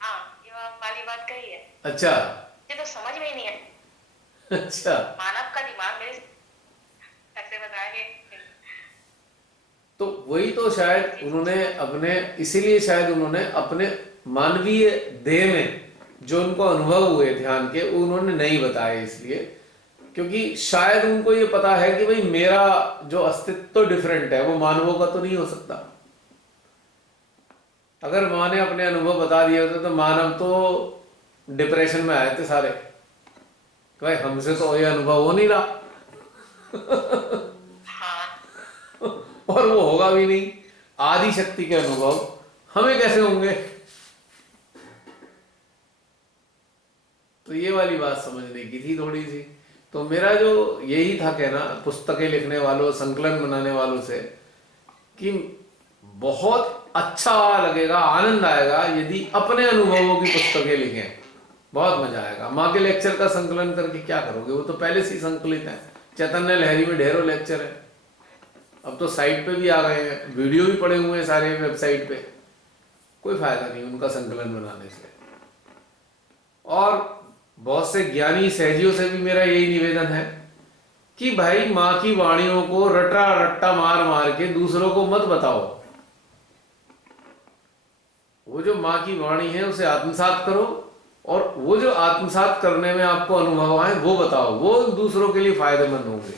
हाँ, ये वाली बात कही है। अच्छा, ये तो समझ में ही नहीं है। अच्छा, मानव का दिमाग मेरे ऐसे बताया। तो वही तो शायद उन्होंने अपने, इसीलिए शायद उन्होंने अपने मानवीय देह में जो उनको अनुभव हुए ध्यान के, उन्होंने नहीं बताए, इसलिए क्योंकि शायद उनको ये पता है कि भाई मेरा जो अस्तित्व तो डिफरेंट है, वो मानवों का तो नहीं हो सकता। अगर माँ ने अपने अनुभव बता दिए होते तो मानव तो डिप्रेशन में आए थे सारे, भाई हमसे तो ये अनुभव हो नहीं रहा। और वो होगा भी नहीं। आदि शक्ति के अनुभव हमें कैसे होंगे? तो ये वाली बात समझने की थी थोड़ी सी। तो मेरा जो यही था कहना पुस्तकें लिखने वालों, संकलन बनाने वालों से, कि बहुत अच्छा लगेगा, आनंद आएगा यदि अपने अनुभवों की पुस्तकें लिखें, बहुत मजा आएगा। माँ के लेक्चर का संकलन करके क्या करोगे? वो तो पहले से ही संकलित है, चैतन्य लहरी में ढेरों लेक्चर है, अब तो साइट पे भी आ गए हैं, वीडियो भी पड़े हुए हैं सारे वेबसाइट पे। कोई फायदा नहीं उनका संकलन बनाने से। और बहुत से ज्ञानी सहजियों से भी मेरा यही निवेदन है कि भाई माँ की वाणियों को रट्टा रट्टा मार मार के दूसरों को मत बताओ। वो जो माँ की वाणी है उसे आत्मसात करो, और वो जो आत्मसात करने में आपको अनुभव आए वो बताओ, वो दूसरों के लिए फायदेमंद होंगे।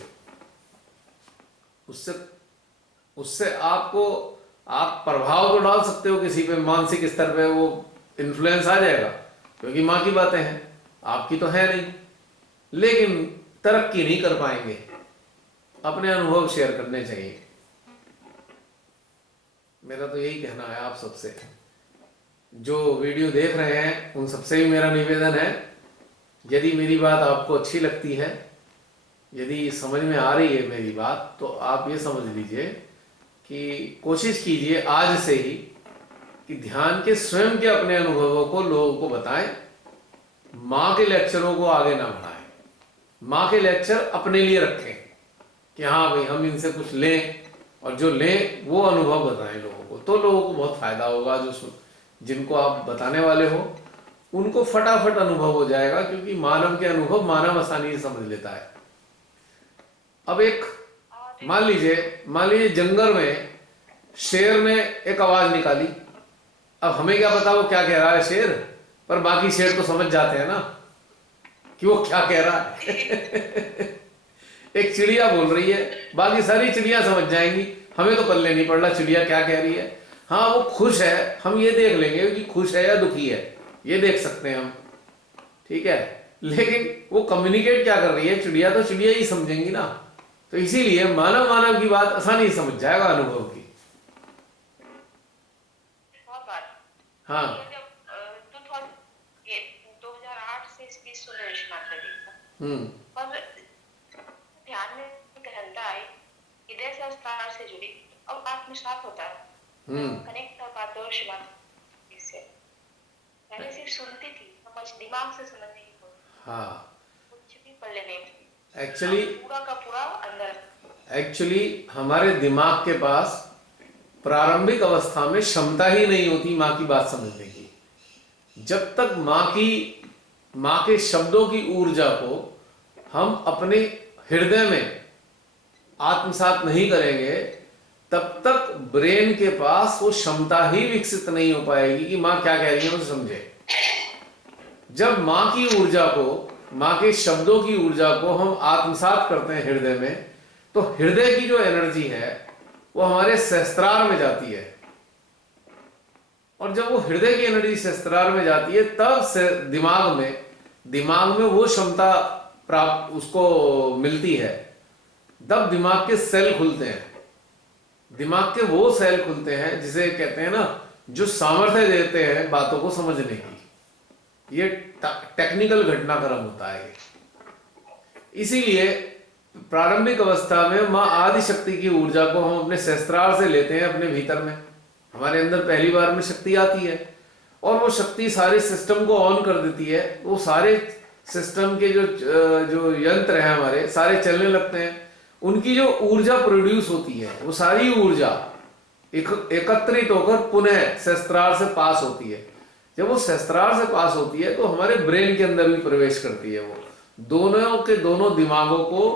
उससे आपको, आप प्रभाव तो डाल सकते हो किसी पे, मानसिक स्तर पे वो इन्फ्लुएंस आ जाएगा, क्योंकि माँ की बातें हैं, आपकी तो है नहीं, लेकिन तरक्की नहीं कर पाएंगे। अपने अनुभव शेयर करने चाहिए। मेरा तो यही कहना है आप सबसे, जो वीडियो देख रहे हैं उन सबसे भी मेरा निवेदन है, यदि मेरी बात आपको अच्छी लगती है, यदि समझ में आ रही है मेरी बात, तो आप ये समझ लीजिए कि कोशिश कीजिए आज से ही कि ध्यान के स्वयं के अपने अनुभवों को लोगों को बताएं, माँ के लेक्चरों को आगे ना बढ़ाएं। माँ के लेक्चर अपने लिए रखें कि हाँ भाई हम इनसे कुछ लें, और जो लें वो अनुभव बताएं लोगों को, तो लोगों को बहुत फायदा होगा। जो जिनको आप बताने वाले हो उनको फटाफट अनुभव हो जाएगा, क्योंकि मानव के अनुभव मानव आसानी से समझ लेता है। अब एक मान लीजिए जंगल में शेर ने एक आवाज निकाली, अब हमें क्या पता वो क्या कह रहा है शेर, पर बाकी शेर तो समझ जाते हैं ना कि वो क्या कह रहा है। एक चिड़िया बोल रही है, बाकी सारी चिड़िया समझ जाएंगी, हमें तो पल्ले नहीं पड़ रहा चिड़िया क्या कह रही है। हाँ वो खुश है, हम ये देख लेंगे कि खुश है या दुखी है, ये देख सकते हैं हम, ठीक है। लेकिन वो कम्युनिकेट क्या कर रही है, चिड़िया तो चिड़िया ही समझेंगी ना। तो इसीलिए मानव मानव की बात आसानी से समझ जाएगा अनुभव की। बहुत बात। हाँ ये जब 2008 से इसकी सुनने मात्रा देखा और ध्यान में गहनता आई, हृदय से विस्तार से जुड़ी और आत्मसात होता है, कनेक्ट कर पाते हो शिवा इससे। पहले सिर्फ सुनती थी, समझ दिमाग से समझने की कोशिश, हाँ कुछ भी पल्ले नहीं थी, एक्चुअली पूरा का पूरा अंदर। एक्चुअली हमारे दिमाग के पास प्रारंभिक अवस्था में क्षमता ही नहीं होती माँ की बात समझने की। जब तक माँ के शब्दों की ऊर्जा को हम अपने हृदय में आत्मसात नहीं करेंगे, तब तक ब्रेन के पास वो क्षमता ही विकसित नहीं हो पाएगी कि माँ क्या कह रही है उसे समझे। जब माँ की ऊर्जा को, माँ के शब्दों की ऊर्जा को हम आत्मसात करते हैं हृदय में, तो हृदय की जो एनर्जी है वो हमारे सहस्त्रार में जाती है। और जब वो हृदय की एनर्जी सहस्त्रार में जाती है, तब से दिमाग में वो क्षमता प्राप्त उसको मिलती है। तब दिमाग के सेल खुलते हैं, दिमाग के वो सेल खुलते हैं जिसे कहते हैं ना, जो सामर्थ्य देते हैं बातों को समझने की। ये टेक्निकल घटनाक्रम होता है। इसीलिए प्रारंभिक अवस्था में माँ आदि शक्ति की ऊर्जा को हम अपने सहस्त्रार से लेते हैं अपने भीतर में। हमारे अंदर पहली बार में शक्ति आती है और वो शक्ति सारे सिस्टम को ऑन कर देती है। वो सारे सिस्टम के जो यंत्र हैं हमारे सारे चलने लगते हैं। उनकी जो ऊर्जा प्रोड्यूस होती है, वो सारी ऊर्जा एकत्रित होकर पुनः सहस्त्रार से पास होती है। जब वो सहस्त्रार से पास होती है तो हमारे ब्रेन के अंदर भी प्रवेश करती है। वो दोनों के दोनों दिमागों को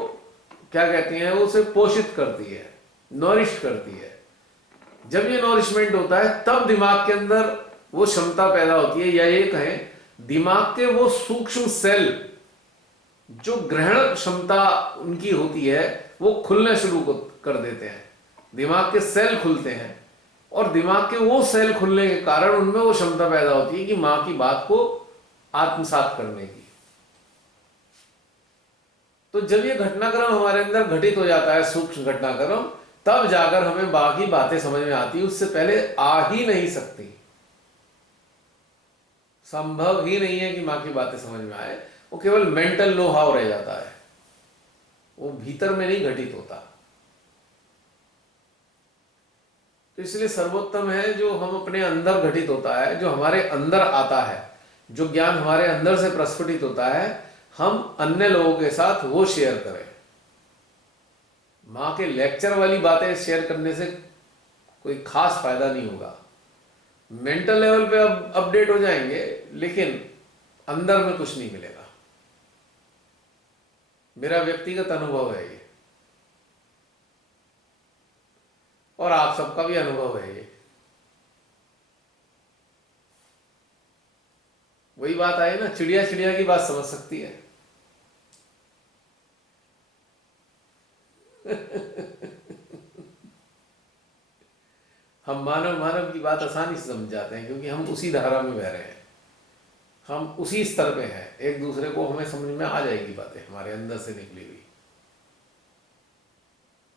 क्या कहती हैं, वो उसे पोषित करती है, नॉरिश करती है। जब ये नॉरिशमेंट होता है तब दिमाग के अंदर वो क्षमता पैदा होती है, या ये कहें दिमाग के वो सूक्ष्म सेल जो ग्रहण क्षमता उनकी होती है वो खुलने शुरू कर देते हैं। दिमाग के सेल खुलते हैं और दिमाग के वो सेल खुलने के कारण उनमें वो क्षमता पैदा होती है कि मां की बात को आत्मसात करने की। तो जब ये घटनाक्रम हमारे अंदर घटित हो जाता है, सूक्ष्म घटनाक्रम, तब जाकर हमें बाकी बातें समझ में आती है। उससे पहले आ ही नहीं सकती, संभव ही नहीं है कि मां की बातें समझ में आए। वो केवल मेंटल नो हाउ रह जाता है, वो भीतर में नहीं घटित होता। तो इसलिए सर्वोत्तम है जो हम अपने अंदर घटित होता है, जो हमारे अंदर आता है, जो ज्ञान हमारे अंदर से प्रस्फुटित होता है, हम अन्य लोगों के साथ वो शेयर करें। मां के लेक्चर वाली बातें शेयर करने से कोई खास फायदा नहीं होगा। मेंटल लेवल पे अब अपडेट हो जाएंगे, लेकिन अंदर में कुछ नहीं मिलेगा। मेरा व्यक्तिगत अनुभव है ये, और आप सबका भी अनुभव है ये। वही बात आई ना, चिड़िया चिड़िया की बात समझ सकती है। हम मानव की बात आसानी से समझ जाते हैं, क्योंकि हम उसी धारा में बह रहे हैं, हम उसी स्तर पे हैं। एक दूसरे को हमें समझ में आ जाएगी बातें हमारे अंदर से निकली हुई।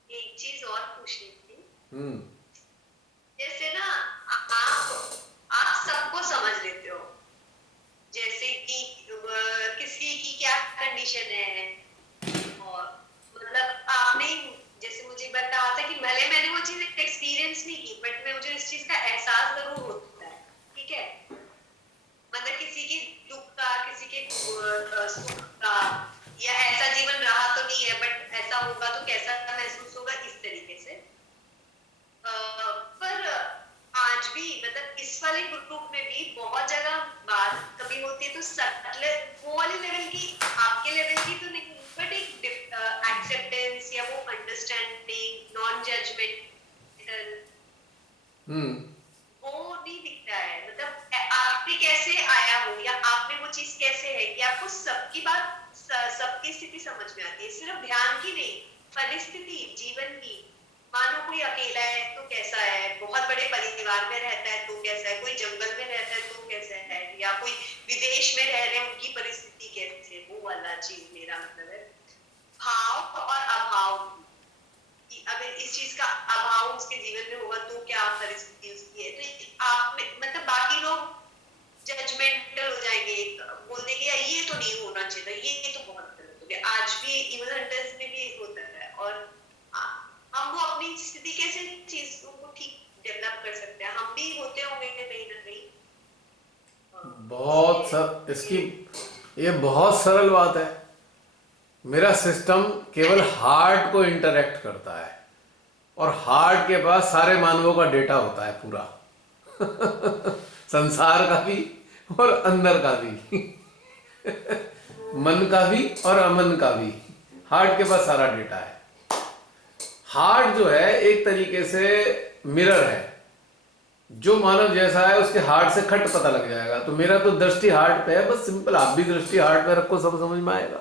एक चीज और पूछनी थी। हम्म। जैसे ना आप सबको समझ लेते हो, जैसे कि किसी की क्या कंडीशन है, और मतलब आपने जैसे मुझे बताया था कि भले मैंने वो चीज एक्सपीरियंस नहीं की, बट मुझे इस चीज का एहसास जरूर होता है। ठीक है, मतलब किसी के दुख का, किसी के सुख का, या ऐसा जीवन रहा तो नहीं है बट ऐसा होगा तो कैसा महसूस होगा, इस तरीके से। पर आज भी मतलब इस वाले ग्रुप में भी बहुत जगह बात कभी होती है तो सटल वो वाले लेवल की, आपके लेवल की तो नहीं, बट एक एक्सेप्टेंस या वो अंडरस्टैंडिंग, नॉन जजमेंटल, वो नहीं दिखता है। मतलब आपने कैसे आया हो, या आपने वो चीज कैसे है कि आपको सबकी बात, सबकी स्थिति समझ में आती है, सिर्फ ध्यान की नहीं, परिस्थिति जीवन की, मानो कोई अकेला है तो कैसा है, बहुत बड़े परिवार में रहता है तो कैसा है, कोई जंगल में रहता है तो कैसा है, या कोई विदेश में रह रहे हैं उनकी परिस्थिति कैसे है, वो वाला चीज मेरा मतलब है। भाव और अभाव, कि अगर इस चीज का अभाव उसके जीवन में होगा तो क्या परिस्थिति उसकी है, तो आप में मतलब बाकी लोग जजमेंटल हो जाएंगे, बोल देंगे यार ये तो नहीं होना चाहिए था, ये तो बहुत गलत हो गया। आज भी इवन हंटर्स में भी होता है, और हम वो अपनी स्थिति कैसे चीजों को ठीक डेवलप कर सकते हैं, हम भी होते होंगे कहीं ना कहीं। बहुत सर इसकी ये बहुत सरल बात है। मेरा सिस्टम केवल हार्ट को इंटरेक्ट करता है और हार्ट के पास सारे मानवों का डेटा होता है पूरा संसार का भी और अंदर का भी मन का भी और अमन का भी। हार्ट के पास सारा डेटा है। हार्ट जो है एक तरीके से मिरर है। जो मानव जैसा है उसके हार्ट से खट पता लग जाएगा। तो मेरा तो दृष्टि हार्ट पे है, बस सिंपल। आप भी दृष्टि हार्ट पे रखो, सब समझ में आएगा।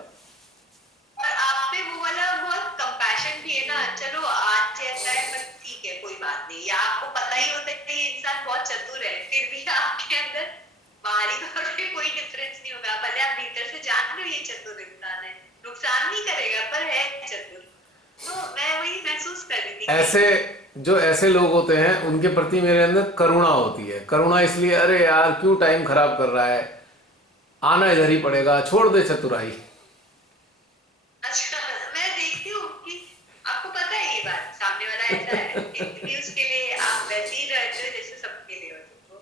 और आप पे वो वाला बहुत कंपैशन भी है ना, चलो आज ऐसा है पर ठीक है कोई बात नहीं, या आपको पता ही होता है कि ये इंसान बहुत चतुर है, फिर भी आपके अंदर बाहरी तौर पे कोई डिफरेंस नहीं होगा, भले आप भीतर से जान रहे हो ये चतुर इंसान है, नुकसान नहीं करेगा पर है चतुर। तो मैं वही महसूस कर रही थी ऐसे लोग होते हैं, उनके प्रति मेरे अंदर करुणा होती है। करुणा इसलिए, अरे यार क्यों टाइम खराब कर रहा है, आना इधर ही पड़ेगा, छोड़ दे चतुराई। अच्छा, मैं देखती हूँ कि आपको पता है ये बात, सामने वाला ऐसा है कि उसके लिए आप वैसे ही रहते हो जैसे सबके लिए होते हो,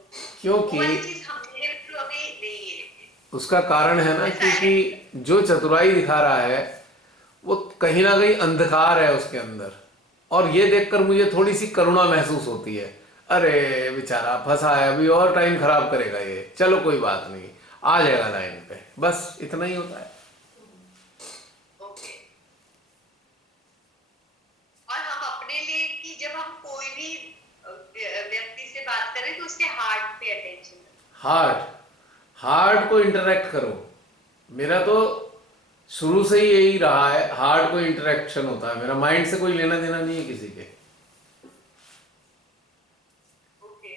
वो वाली क्योंकि चीज हमारे तो अभी नहीं है। उसका कारण है ना, क्योंकि जो चतुराई दिखा रहा है वो कहीं ना कहीं अंधकार है उसके अंदर। और ये देखकर मुझे थोड़ी सी करुणा महसूस होती है। अरे बेचारा फंसा है, अभी और टाइम खराब करेगा ये, चलो कोई बात नहीं, आ जाएगा लाइन पे। बस इतना ही होता है। ओके। और हम अपने लिए कि जब हम कोई भी व्यक्ति से बात करें तो उसके heart pay attention, heart heart को इंटरेक्ट करो। मेरा तो शुरू से ही यही रहा है, हार्ट को इंटरेक्शन होता है मेरा। माइंड से कोई लेना देना नहीं है किसी के। Okay.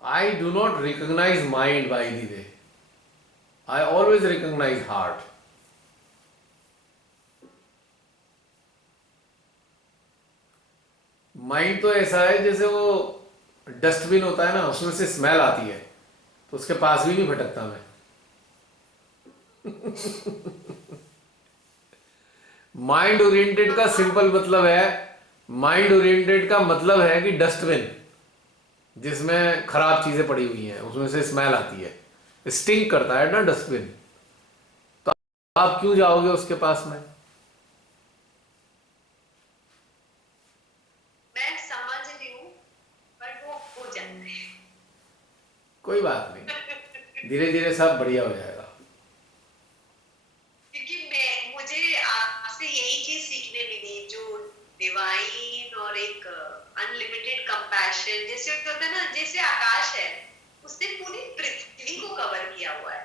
I do not recognize mind, by the way. I always recognize heart. Mind तो ऐसा है जैसे वो डस्टबिन होता है ना, उसमें से स्मेल आती है तो उसके पास भी नहीं भटकता मैं। माइंड ओरिएंटेड का सिंपल मतलब है, माइंड ओरिएंटेड का मतलब है कि डस्टबिन जिसमें खराब चीजें पड़ी हुई हैं उसमें से स्मेल आती है, स्टिंक करता है ना डस्टबिन। तो आप क्यों जाओगे उसके पास में? मैं समझ रही हूँ पर वो हो जाता है। कोई बात नहीं, धीरे धीरे सब बढ़िया हो जाएगा। क्योंकि मुझे आपसे यही चीज सीखने मिली, जो डिवाइन और एक अनलिमिटेड कंपैशन जैसे होता है ना, जैसे आकाश है उसने पूरी पृथ्वी को कवर किया हुआ है,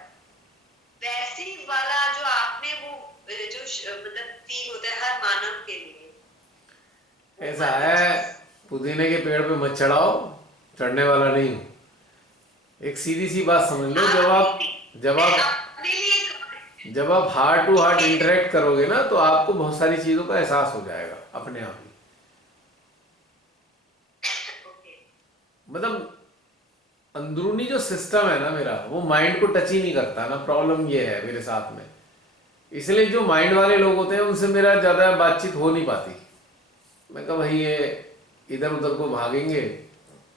वैसे वाला जो आपने वो जो मतलब फील होता है हर मानव के लिए। ऐसा है, पुदीने के पेड़ पे मत चढ़ाओ, चढ़ने वाला नहीं हूं। एक सीधी सी बात समझ लो, जब आप अपने लिए जब आप हार्ट टू हार्ट इंटरेक्ट करोगे ना, तो आपको बहुत सारी चीजों का एहसास हो जाएगा अपने आप ही। मतलब अंदरूनी जो सिस्टम है ना मेरा, वो माइंड को टच ही नहीं करता ना। प्रॉब्लम ये है मेरे साथ में। इसलिए जो माइंड वाले लोग होते हैं उनसे मेरा ज्यादा बातचीत हो नहीं पाती। मैं कहा भाई ये इधर उधर को भागेंगे,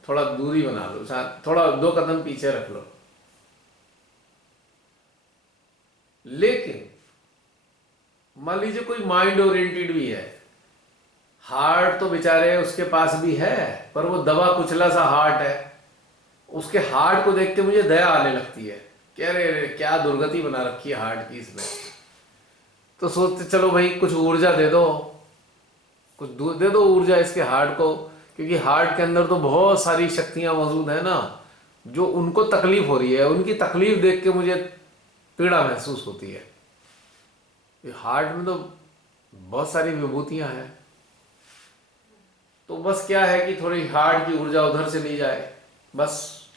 थोड़ा दूरी बना लो, थोड़ा 2 कदम पीछे रख लो। लेकिन मान लीजिए कोई माइंड ओरिएंटेड भी है, हार्ट तो बेचारे उसके पास भी है पर वो दबा कुचला सा हार्ट है। उसके हार्ट को देख के मुझे दया आने लगती है कि अरे क्या दुर्गति बना रखी है हार्ट की इसने। तो सोचते चलो भाई कुछ ऊर्जा दे दो, कुछ दे दो ऊर्जा इसके हार्ट को, क्योंकि हार्ट के अंदर तो बहुत सारी शक्तियां मौजूद है ना। जो उनको तकलीफ हो रही है, उनकी तकलीफ देख के मुझे पीड़ा महसूस होती है। ये हार्ट में तो बहुत सारी विभूतियां हैं। तो बस क्या है कि थोड़ी हार्ट की ऊर्जा उधर से ली जाए, बस,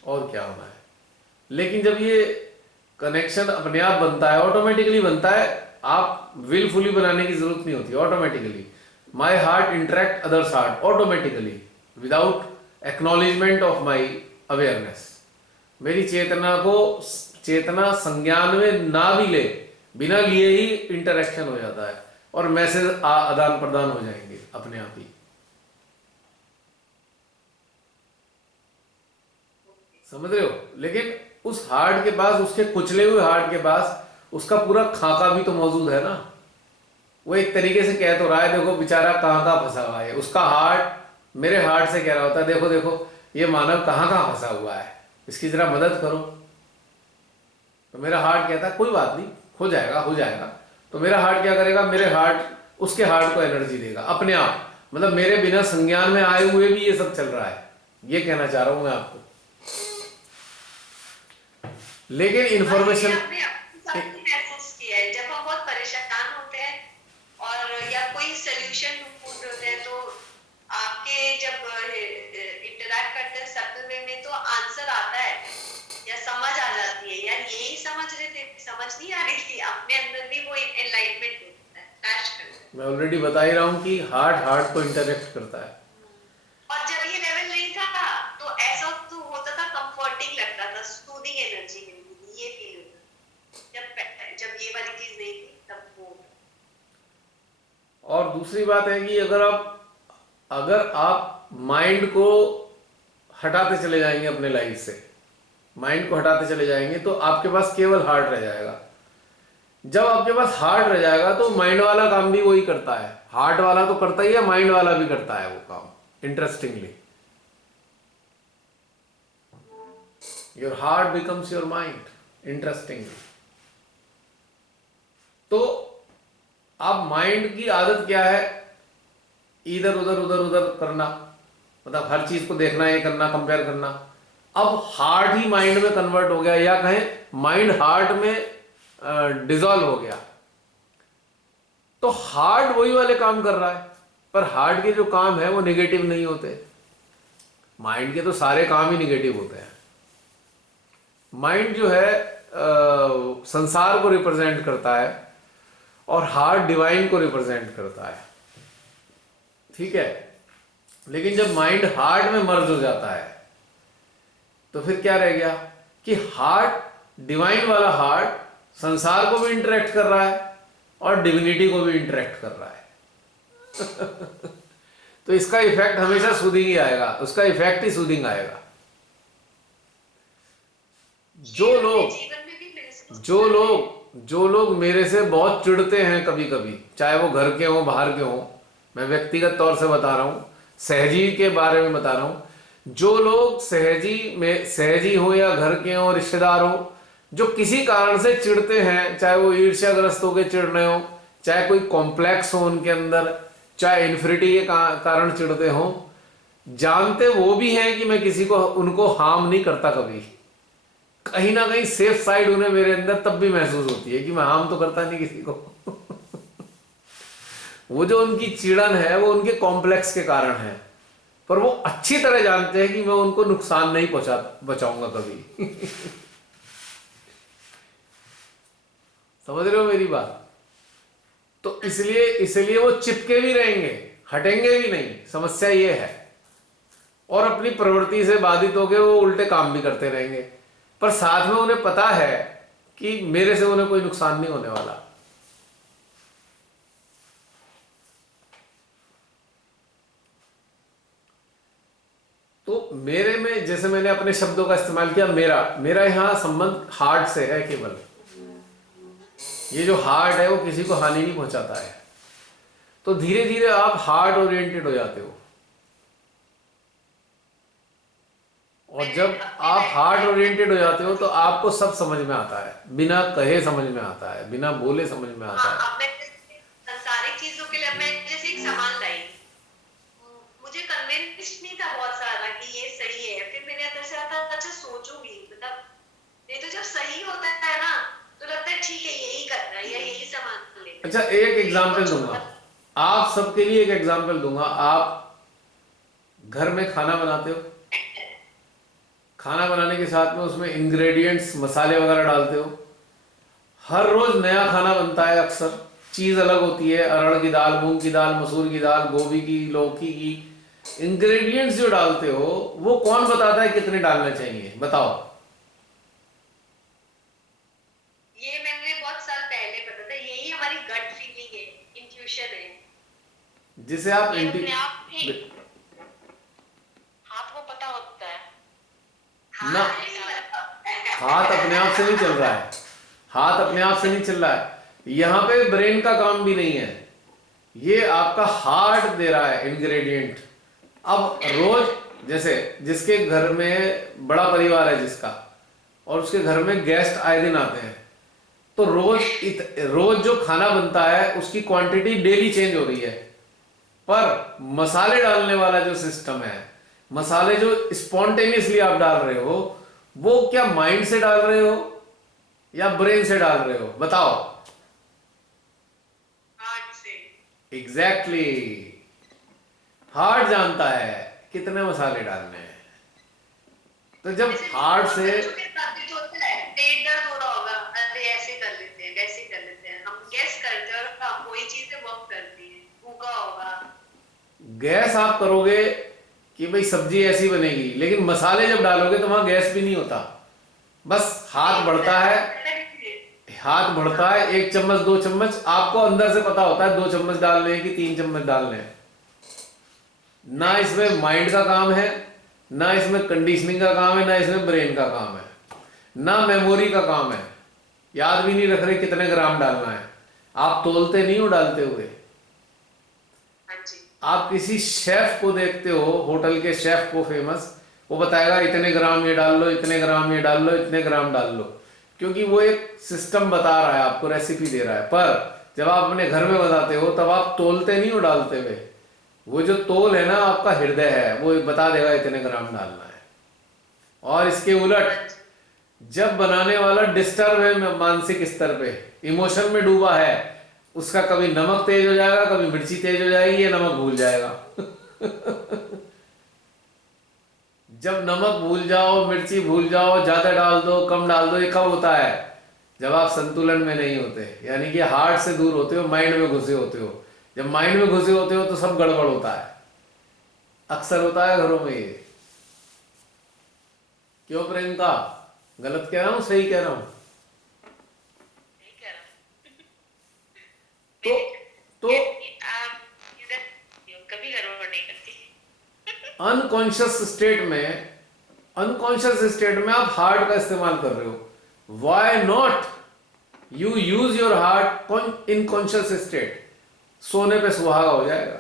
और क्या होना है। लेकिन जब ये कनेक्शन अपने आप बनता है, ऑटोमेटिकली बनता है, आप विलफुली बनाने की जरूरत नहीं होती, automatically my heart interact others heart automatically without acknowledgement of my awareness. मेरी चेतना को चेतना संज्ञान में ना भी ले, बिना लिए ही इंटरेक्शन हो जाता है और मैसेज आदान प्रदान हो जाएंगे अपने आप ही। समझ रहे हो? लेकिन उस हार्ट के पास, उसके कुचले हुए हार्ट के पास, उसका पूरा खाका भी तो मौजूद है ना। वो एक तरीके से कह तो रहा है, देखो बेचारा कहाँ कहाँ फंसा हुआ है। उसका हार्ट मेरे हार्ट से कह रहा होता है, देखो देखो ये मानव कहाँ कहाँ फंसा हुआ है, इसकी जरा मदद करो। तो मेरा हार्ट कहता है कोई बात नहीं, हो जाएगा हो जाएगा। तो मेरा हार्ट क्या करेगा, मेरे हार्ट उसके हार्ट को एनर्जी देगा अपने आप, मतलब मेरे बिना संज्ञान में आए हुए भी ये सब चल रहा है, ये कहना चाह रहा हूं मैं आपको। लेकिन इंफॉर्मेशन महसूस किया है जब हम बहुत परेशान होते हैं और या कोई सोल्यूशन ढूंढ रहे हैं, तो आपके जब इंटरैक्ट करते हैं शब्द में तो आंसर आता है या समझ आ जाती है, यार यही समझ रहे थे, समझ नहीं आ रही थी, अपने अंदर भी वो एनलाइटमेंट होता है, फ्लैश करता है। मैं ऑलरेडी बता ही रहा हूं कि हार्ट हार्ट को इंटरेक्ट करता है। और जब ये लेवल नहीं था तो ऐसा तो होता था, कंफर्टिंग लगता था, सूदिंग एनर्जी मिलती थी, ये फील होता। जब ये वाली चीज नहीं थी तब वो। और दूसरी बात है कि अगर आप माइंड को हटाते चले जाएंगे अपने लाइफ से, माइंड को हटाते चले जाएंगे, तो आपके पास केवल हार्ट रह जाएगा। जब आपके पास हार्ट रह जाएगा तो माइंड वाला काम भी वही करता है, हार्ट वाला तो करता ही है, माइंड वाला भी करता है वो काम। Interestingly your heart becomes your mind, interestingly. तो अब माइंड की आदत क्या है, इधर उधर उधर उधर करना, मतलब हर चीज को देखना, ये करना, कंपेयर करना। अब हार्ट ही माइंड में कन्वर्ट हो गया, या कहें माइंड हार्ट में डिसॉल्व हो गया। तो हार्ट वही वाले काम कर रहा है, पर हार्ट के जो काम है वो नेगेटिव नहीं होते। माइंड के तो सारे काम ही नेगेटिव होते हैं। माइंड जो है संसार को रिप्रेजेंट करता है और हार्ट डिवाइन को रिप्रेजेंट करता है, ठीक है। लेकिन जब माइंड हार्ट में मर्ज हो जाता है तो फिर क्या रह गया कि हार्ट, डिवाइन वाला हार्ट संसार को भी इंटरेक्ट कर रहा है और डिविनिटी को भी इंटरेक्ट कर रहा है। तो इसका इफेक्ट हमेशा सूदिंग ही आएगा, उसका इफेक्ट ही सूदिंग आएगा। जो लोग मेरे से बहुत चिढ़ते हैं कभी कभी, चाहे वो घर के हों बाहर के हों, मैं व्यक्तिगत तौर से बता रहा हूं, सहजी के बारे में बता रहा हूं, जो लोग सहजी हो या घर के हो, रिश्तेदार हो, जो किसी कारण से चिढ़ते हैं, चाहे वो ईर्ष्याग्रस्त होकर चिढ़ रहे हो, चाहे कोई कॉम्प्लेक्स हो उनके अंदर, चाहे इन्फिनिटी के कारण चिढ़ते हो, जानते वो भी हैं कि मैं किसी को उनको हार्म नहीं करता कभी। कहीं ना कहीं सेफ साइड उन्हें मेरे अंदर तब भी महसूस होती है कि मैं हार्म तो करता नहीं किसी को। वो जो उनकी चिड़न है वो उनके कॉम्प्लेक्स के कारण है, पर वो अच्छी तरह जानते हैं कि मैं उनको नुकसान नहीं बचाऊंगा कभी। समझ रहे हो मेरी बात? तो इसलिए वो चिपके भी रहेंगे, हटेंगे भी नहीं। समस्या ये है, और अपनी प्रवृत्ति से बाधित होकर वो उल्टे काम भी करते रहेंगे, पर साथ में उन्हें पता है कि मेरे से उन्हें कोई नुकसान नहीं होने वाला। तो मेरे में, जैसे मैंने अपने शब्दों का इस्तेमाल किया, मेरा यहां संबंध हार्ट से है केवल। ये जो हार्ट है वो किसी को हानि नहीं पहुंचाता है। तो धीरे धीरे आप हार्ट ओरिएंटेड हो जाते हो, और जब आप हार्ट ओरिएंटेड हो जाते हो तो आपको सब समझ में आता है, बिना कहे समझ में आता है, बिना बोले समझ में आता है। अब मैं संसारिक चीजों के लिए मैं जैसे एक सामान लाई, मुझे कन्विंस नहीं था बहुत सारा कि ये सही है, फिर मेरे अंदर से आता अच्छा सोचूंगी, मतलब ये तो जब सही होता है ना तो लगता है ठीक है यही करना है या यही सामान लेना। अच्छा, एक एग्जांपल दूंगा आप सबके लिए, एक एग्जांपल दूंगा। घर में खाना बनाते हो, खाना बनाने के साथ में उसमें इंग्रेडिएंट्स मसाले वगैरह डालते हो। हर रोज नया खाना बनता है, अक्सर चीज अलग होती है, अरहर की दाल, मूंग की दाल, मसूर की दाल, गोभी की, लौकी की। इंग्रेडिएंट्स जो डालते हो वो कौन बताता है कितने डालने चाहिए, बताओ। ये मैंने बहुत साल पहले पता था, यही हमारी गट फीलिंग है, इंट्यूशन है। जिसे आप ये अपने आप ही हाथ को पता होता है। ना, हाँ नहीं पता। हाथ अपने आप से नहीं चल रहा है, हाथ अपने आप से नहीं चल रहा है। यहाँ पे ब्रेन का काम भी नहीं है, ये आपका हार्ट दे रहा है इंग्रेडिएंट। अब रोज जैसे जिसके घर में बड़ा परिवार है जिसका, और उसके घर में गेस्ट आए दिन आते हैं, तो रोज जो खाना बनता है उसकी क्वांटिटी डेली चेंज हो रही है। पर मसाले डालने वाला जो सिस्टम है, मसाले जो स्पॉन्टेनियसली आप डाल रहे हो, वो क्या माइंड से डाल रहे हो या ब्रेन से डाल रहे हो, बताओ। हार्ट से। एग्जैक्टली हार्ट जानता है कितने मसाले डालने हैं। तो जब जैसे हार्ट बहुत से, बच्चों के साथ भी तो होता है, पेट दर्द हो रहा होगा, अरे ऐसे कर लेते हैं, वैसे कर लेते हैं, हम गेस करते हैं और हाँ, वही चीजें वर्क करती है, भूखा होगा। गैस आप करोगे कि भाई सब्जी ऐसी बनेगी, लेकिन मसाले जब डालोगे तो वहां गैस भी नहीं होता। बस हाथ बढ़ता है, हाथ बढ़ता है, 1 चम्मच 2 चम्मच, आपको अंदर से पता होता है 2 चम्मच डालने हैं कि 3 चम्मच डालने हैं। ना इसमें माइंड का काम है, ना इसमें कंडीशनिंग का काम है, ना इसमें ब्रेन का काम है, ना मेमोरी का काम है। याद भी नहीं रख रहे कितने ग्राम डालना है, आप तोलते नहीं हो डालते हुए। हाँ जी। आप किसी शेफ को देखते हो, होटल के शेफ को फेमस, वो बताएगा इतने ग्राम ये डाल लो, इतने ग्राम ये डाल लो, इतने ग्राम डाल लो, क्योंकि वो एक सिस्टम बता रहा है आपको, रेसिपी दे रहा है। पर जब आप अपने घर में बनाते हो तब आप तोलते नहीं हो डालते हुए। वो जो तोल है ना आपका हृदय है, वो बता देगा इतने ग्राम डालना है। और इसके उलट जब बनाने वाला डिस्टर्ब है मानसिक स्तर पे, इमोशन में डूबा है, उसका कभी नमक तेज हो जाएगा, कभी मिर्ची तेज हो जाएगी, या नमक भूल जाएगा। जब नमक भूल जाओ, मिर्ची भूल जाओ, ज्यादा डाल दो कम डाल दो, ये कब होता है? जब आप संतुलन में नहीं होते, यानी कि हार्ट से दूर होते हो, माइंड में घुसे होते हो। जब माइंड में घुसे होते हो तो सब गड़बड़ होता है, अक्सर होता है घरों में ये। क्यों प्रियंका, गलत कह रहा हूं सही कह रहा हूं? नहीं कह रहा। तो तो कभी गड़बड़ नहीं करती। अनकॉन्शियस स्टेट में, अनकॉन्शियस स्टेट में आप हार्ट का इस्तेमाल कर रहे हो। Why not you use your heart in conscious state? सोने पे सुहागा हो जाएगा,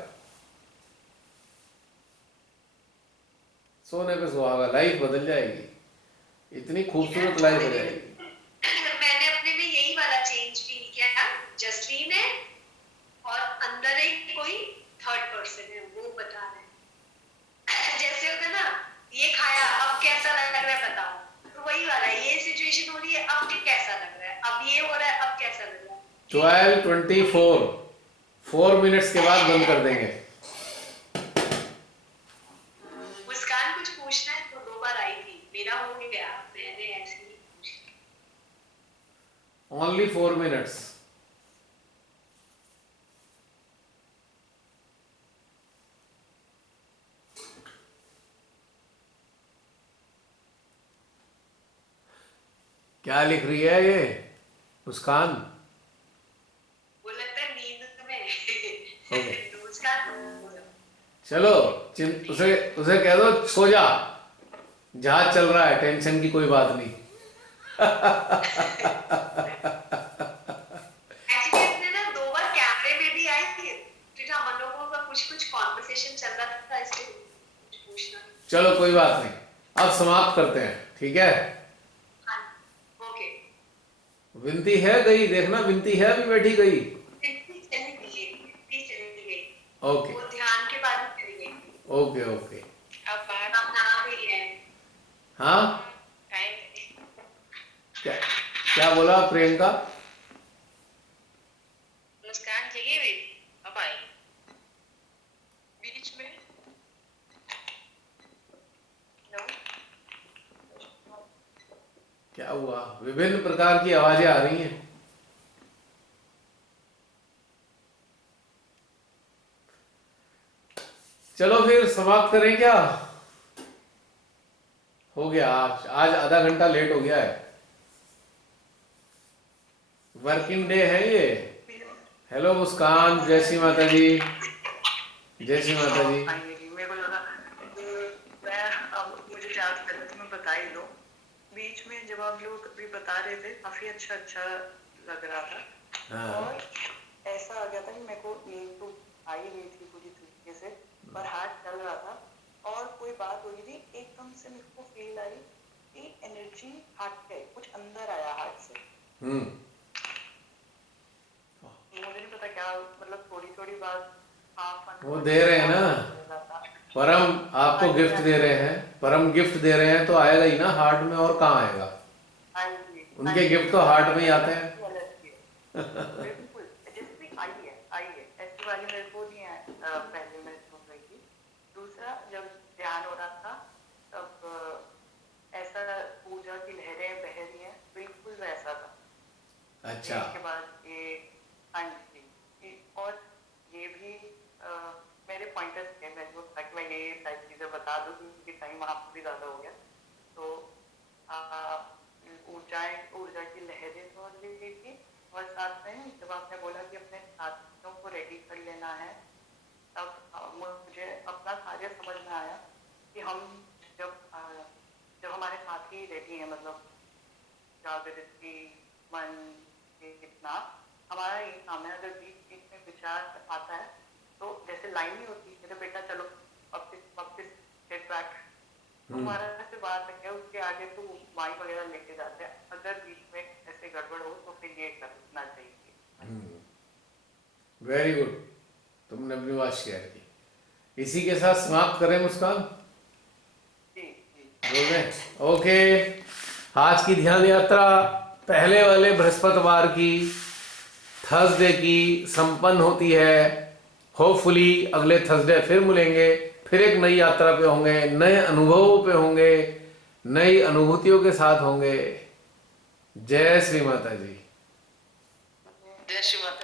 सोने पे सुहागा, लाइफ बदल जाएगी, इतनी खूबसूरत लाइफ हो जाएगी। मैंने अपने में यही वाला चेंज फील किया, जसलीन है और अंदर एक कोई थर्ड पर्सन है, वो बता रहे हैं। जैसे होता है ना, ये खाया अब कैसा लग रहा है बताओ, तो वही वाला, ये सिचुएशन हो रही है अब कैसा लग रहा है, अब ये हो रहा है अब कैसा लग रहा है। 12:24, 4 मिनट्स के बाद बंद कर देंगे। मुस्कान कुछ पूछना है तो 2 बार आई थी, मेरा हो गया, मैंने ऐसे ही पूछ लिया। Only 4 minutes. क्या लिख रही है ये मुस्कान? वो लगता है नींद में। ओके, मुस्कान चलो उसे उसे कह दो सो जा, जहाज चल रहा है, टेंशन की कोई बात नहीं। एक्चुअली इसने ना 2 बार कैमरे में भी आई थी, फिर हम लोगों का कुछ कॉन्वर्सेशन चल रहा था, इसलिए कुछ पूछना। चलो कोई बात नहीं, अब समाप्त करते हैं, ठीक है? हाँ, ओके। विनती है गई, देखना विनती है अभी बैठी गई। चली गई। ओके वो ध्यान के बाद ही चली गई। Okay okay. अब बाहर अब नहा रही है। हाँ, टाइम क्या क्या बोला प्रियंका? मुस्कान जगी हुई थी, अब आई बीच में। हुआ? विभिन्न प्रकार की आवाजें आ रही हैं। चलो फिर समाप्त करें क्या? हो गया, आज आज आधा घंटा लेट हो गया है। वर्किंग डे है ये। हेलो मुस्कान, जय श्री माता जी। जय श्री माता जी। फाइनली मेरे को लगा मैं अब मुझे याद करना तो मैं बता ही दूं। बीच में जब आप लोग अभी बता रहे थे काफी अच्छा लग रहा था। हाँ। और ऐसा आ गया था कि मेरे को नींद तो आ ही रही थी पूरी तरीके से, पर हार्ट चल रहा था और कोई बात हो रही थी, एकदम से मेरे को फील आई कि एनर्जी हार्ट पे, कुछ अंदर आया हार्ट से। मुझे नहीं पता क्या, मतलब थोड़ी बात वो दे रहे हैं ना, परम आपको गिफ्ट दे रहे हैं, परम गिफ्ट दे रहे हैं तो आएगा ही ना हार्ट में, और कहाँ आएगा? उनके गिफ्ट तो हार्ट में ही आते हैं। बिल्कुल, जैसे भी आई है ऐसी वाली मेरे को नहीं है। पहले मैं सुन रही थी। दूसरा, जब ध्यान हो रहा था तब ऐसा पूजा की लहरें बह रही हैं, बिल्कुल वैसा था। अच्छा। इसके बाद ये हाँ जी, और ये भी मेरे पॉइंटर्स थे, मैं जो था कि मैं ये सारी चीजें बता दूं क्योंकि टाइम वहाँ भी ज्यादा हो गया। तो ऊर्जा की लहरें तो रही थी, और साथ में जब आपने बोला कि अपने साथियों को रेडी कर लेना है, तब मुझे अपना कार्य समझ में आया कि हम जब हमारे साथी रेडी हैं, मतलब जागृति मन कितना हमारा ये काम है। अगर बीच बीच में विचार आता है तो जैसे लाइन ही होती है, बेटा चलो वापस गेट बैक, हमारा से बात है, उसके आगे तो माइक वगैरह लेके जाते हैं। अगर बीच में ऐसे गड़बड़ हो तो फिर ये करना चाहिए। वेरी गुड, तुमने अपनी बात शेयर की। इसी के साथ समाप्त करें मुस्कान? बोल रहे? ओके, आज की ध्यान यात्रा पहले वाले बृहस्पतिवार की, थर्सडे की संपन्न होती है। होपफुली अगले थर्सडे फिर मिलेंगे, फिर एक नई यात्रा पे होंगे, नए अनुभवों पे होंगे, नई अनुभूतियों के साथ होंगे। जय श्री माता जी। जय श्री माता।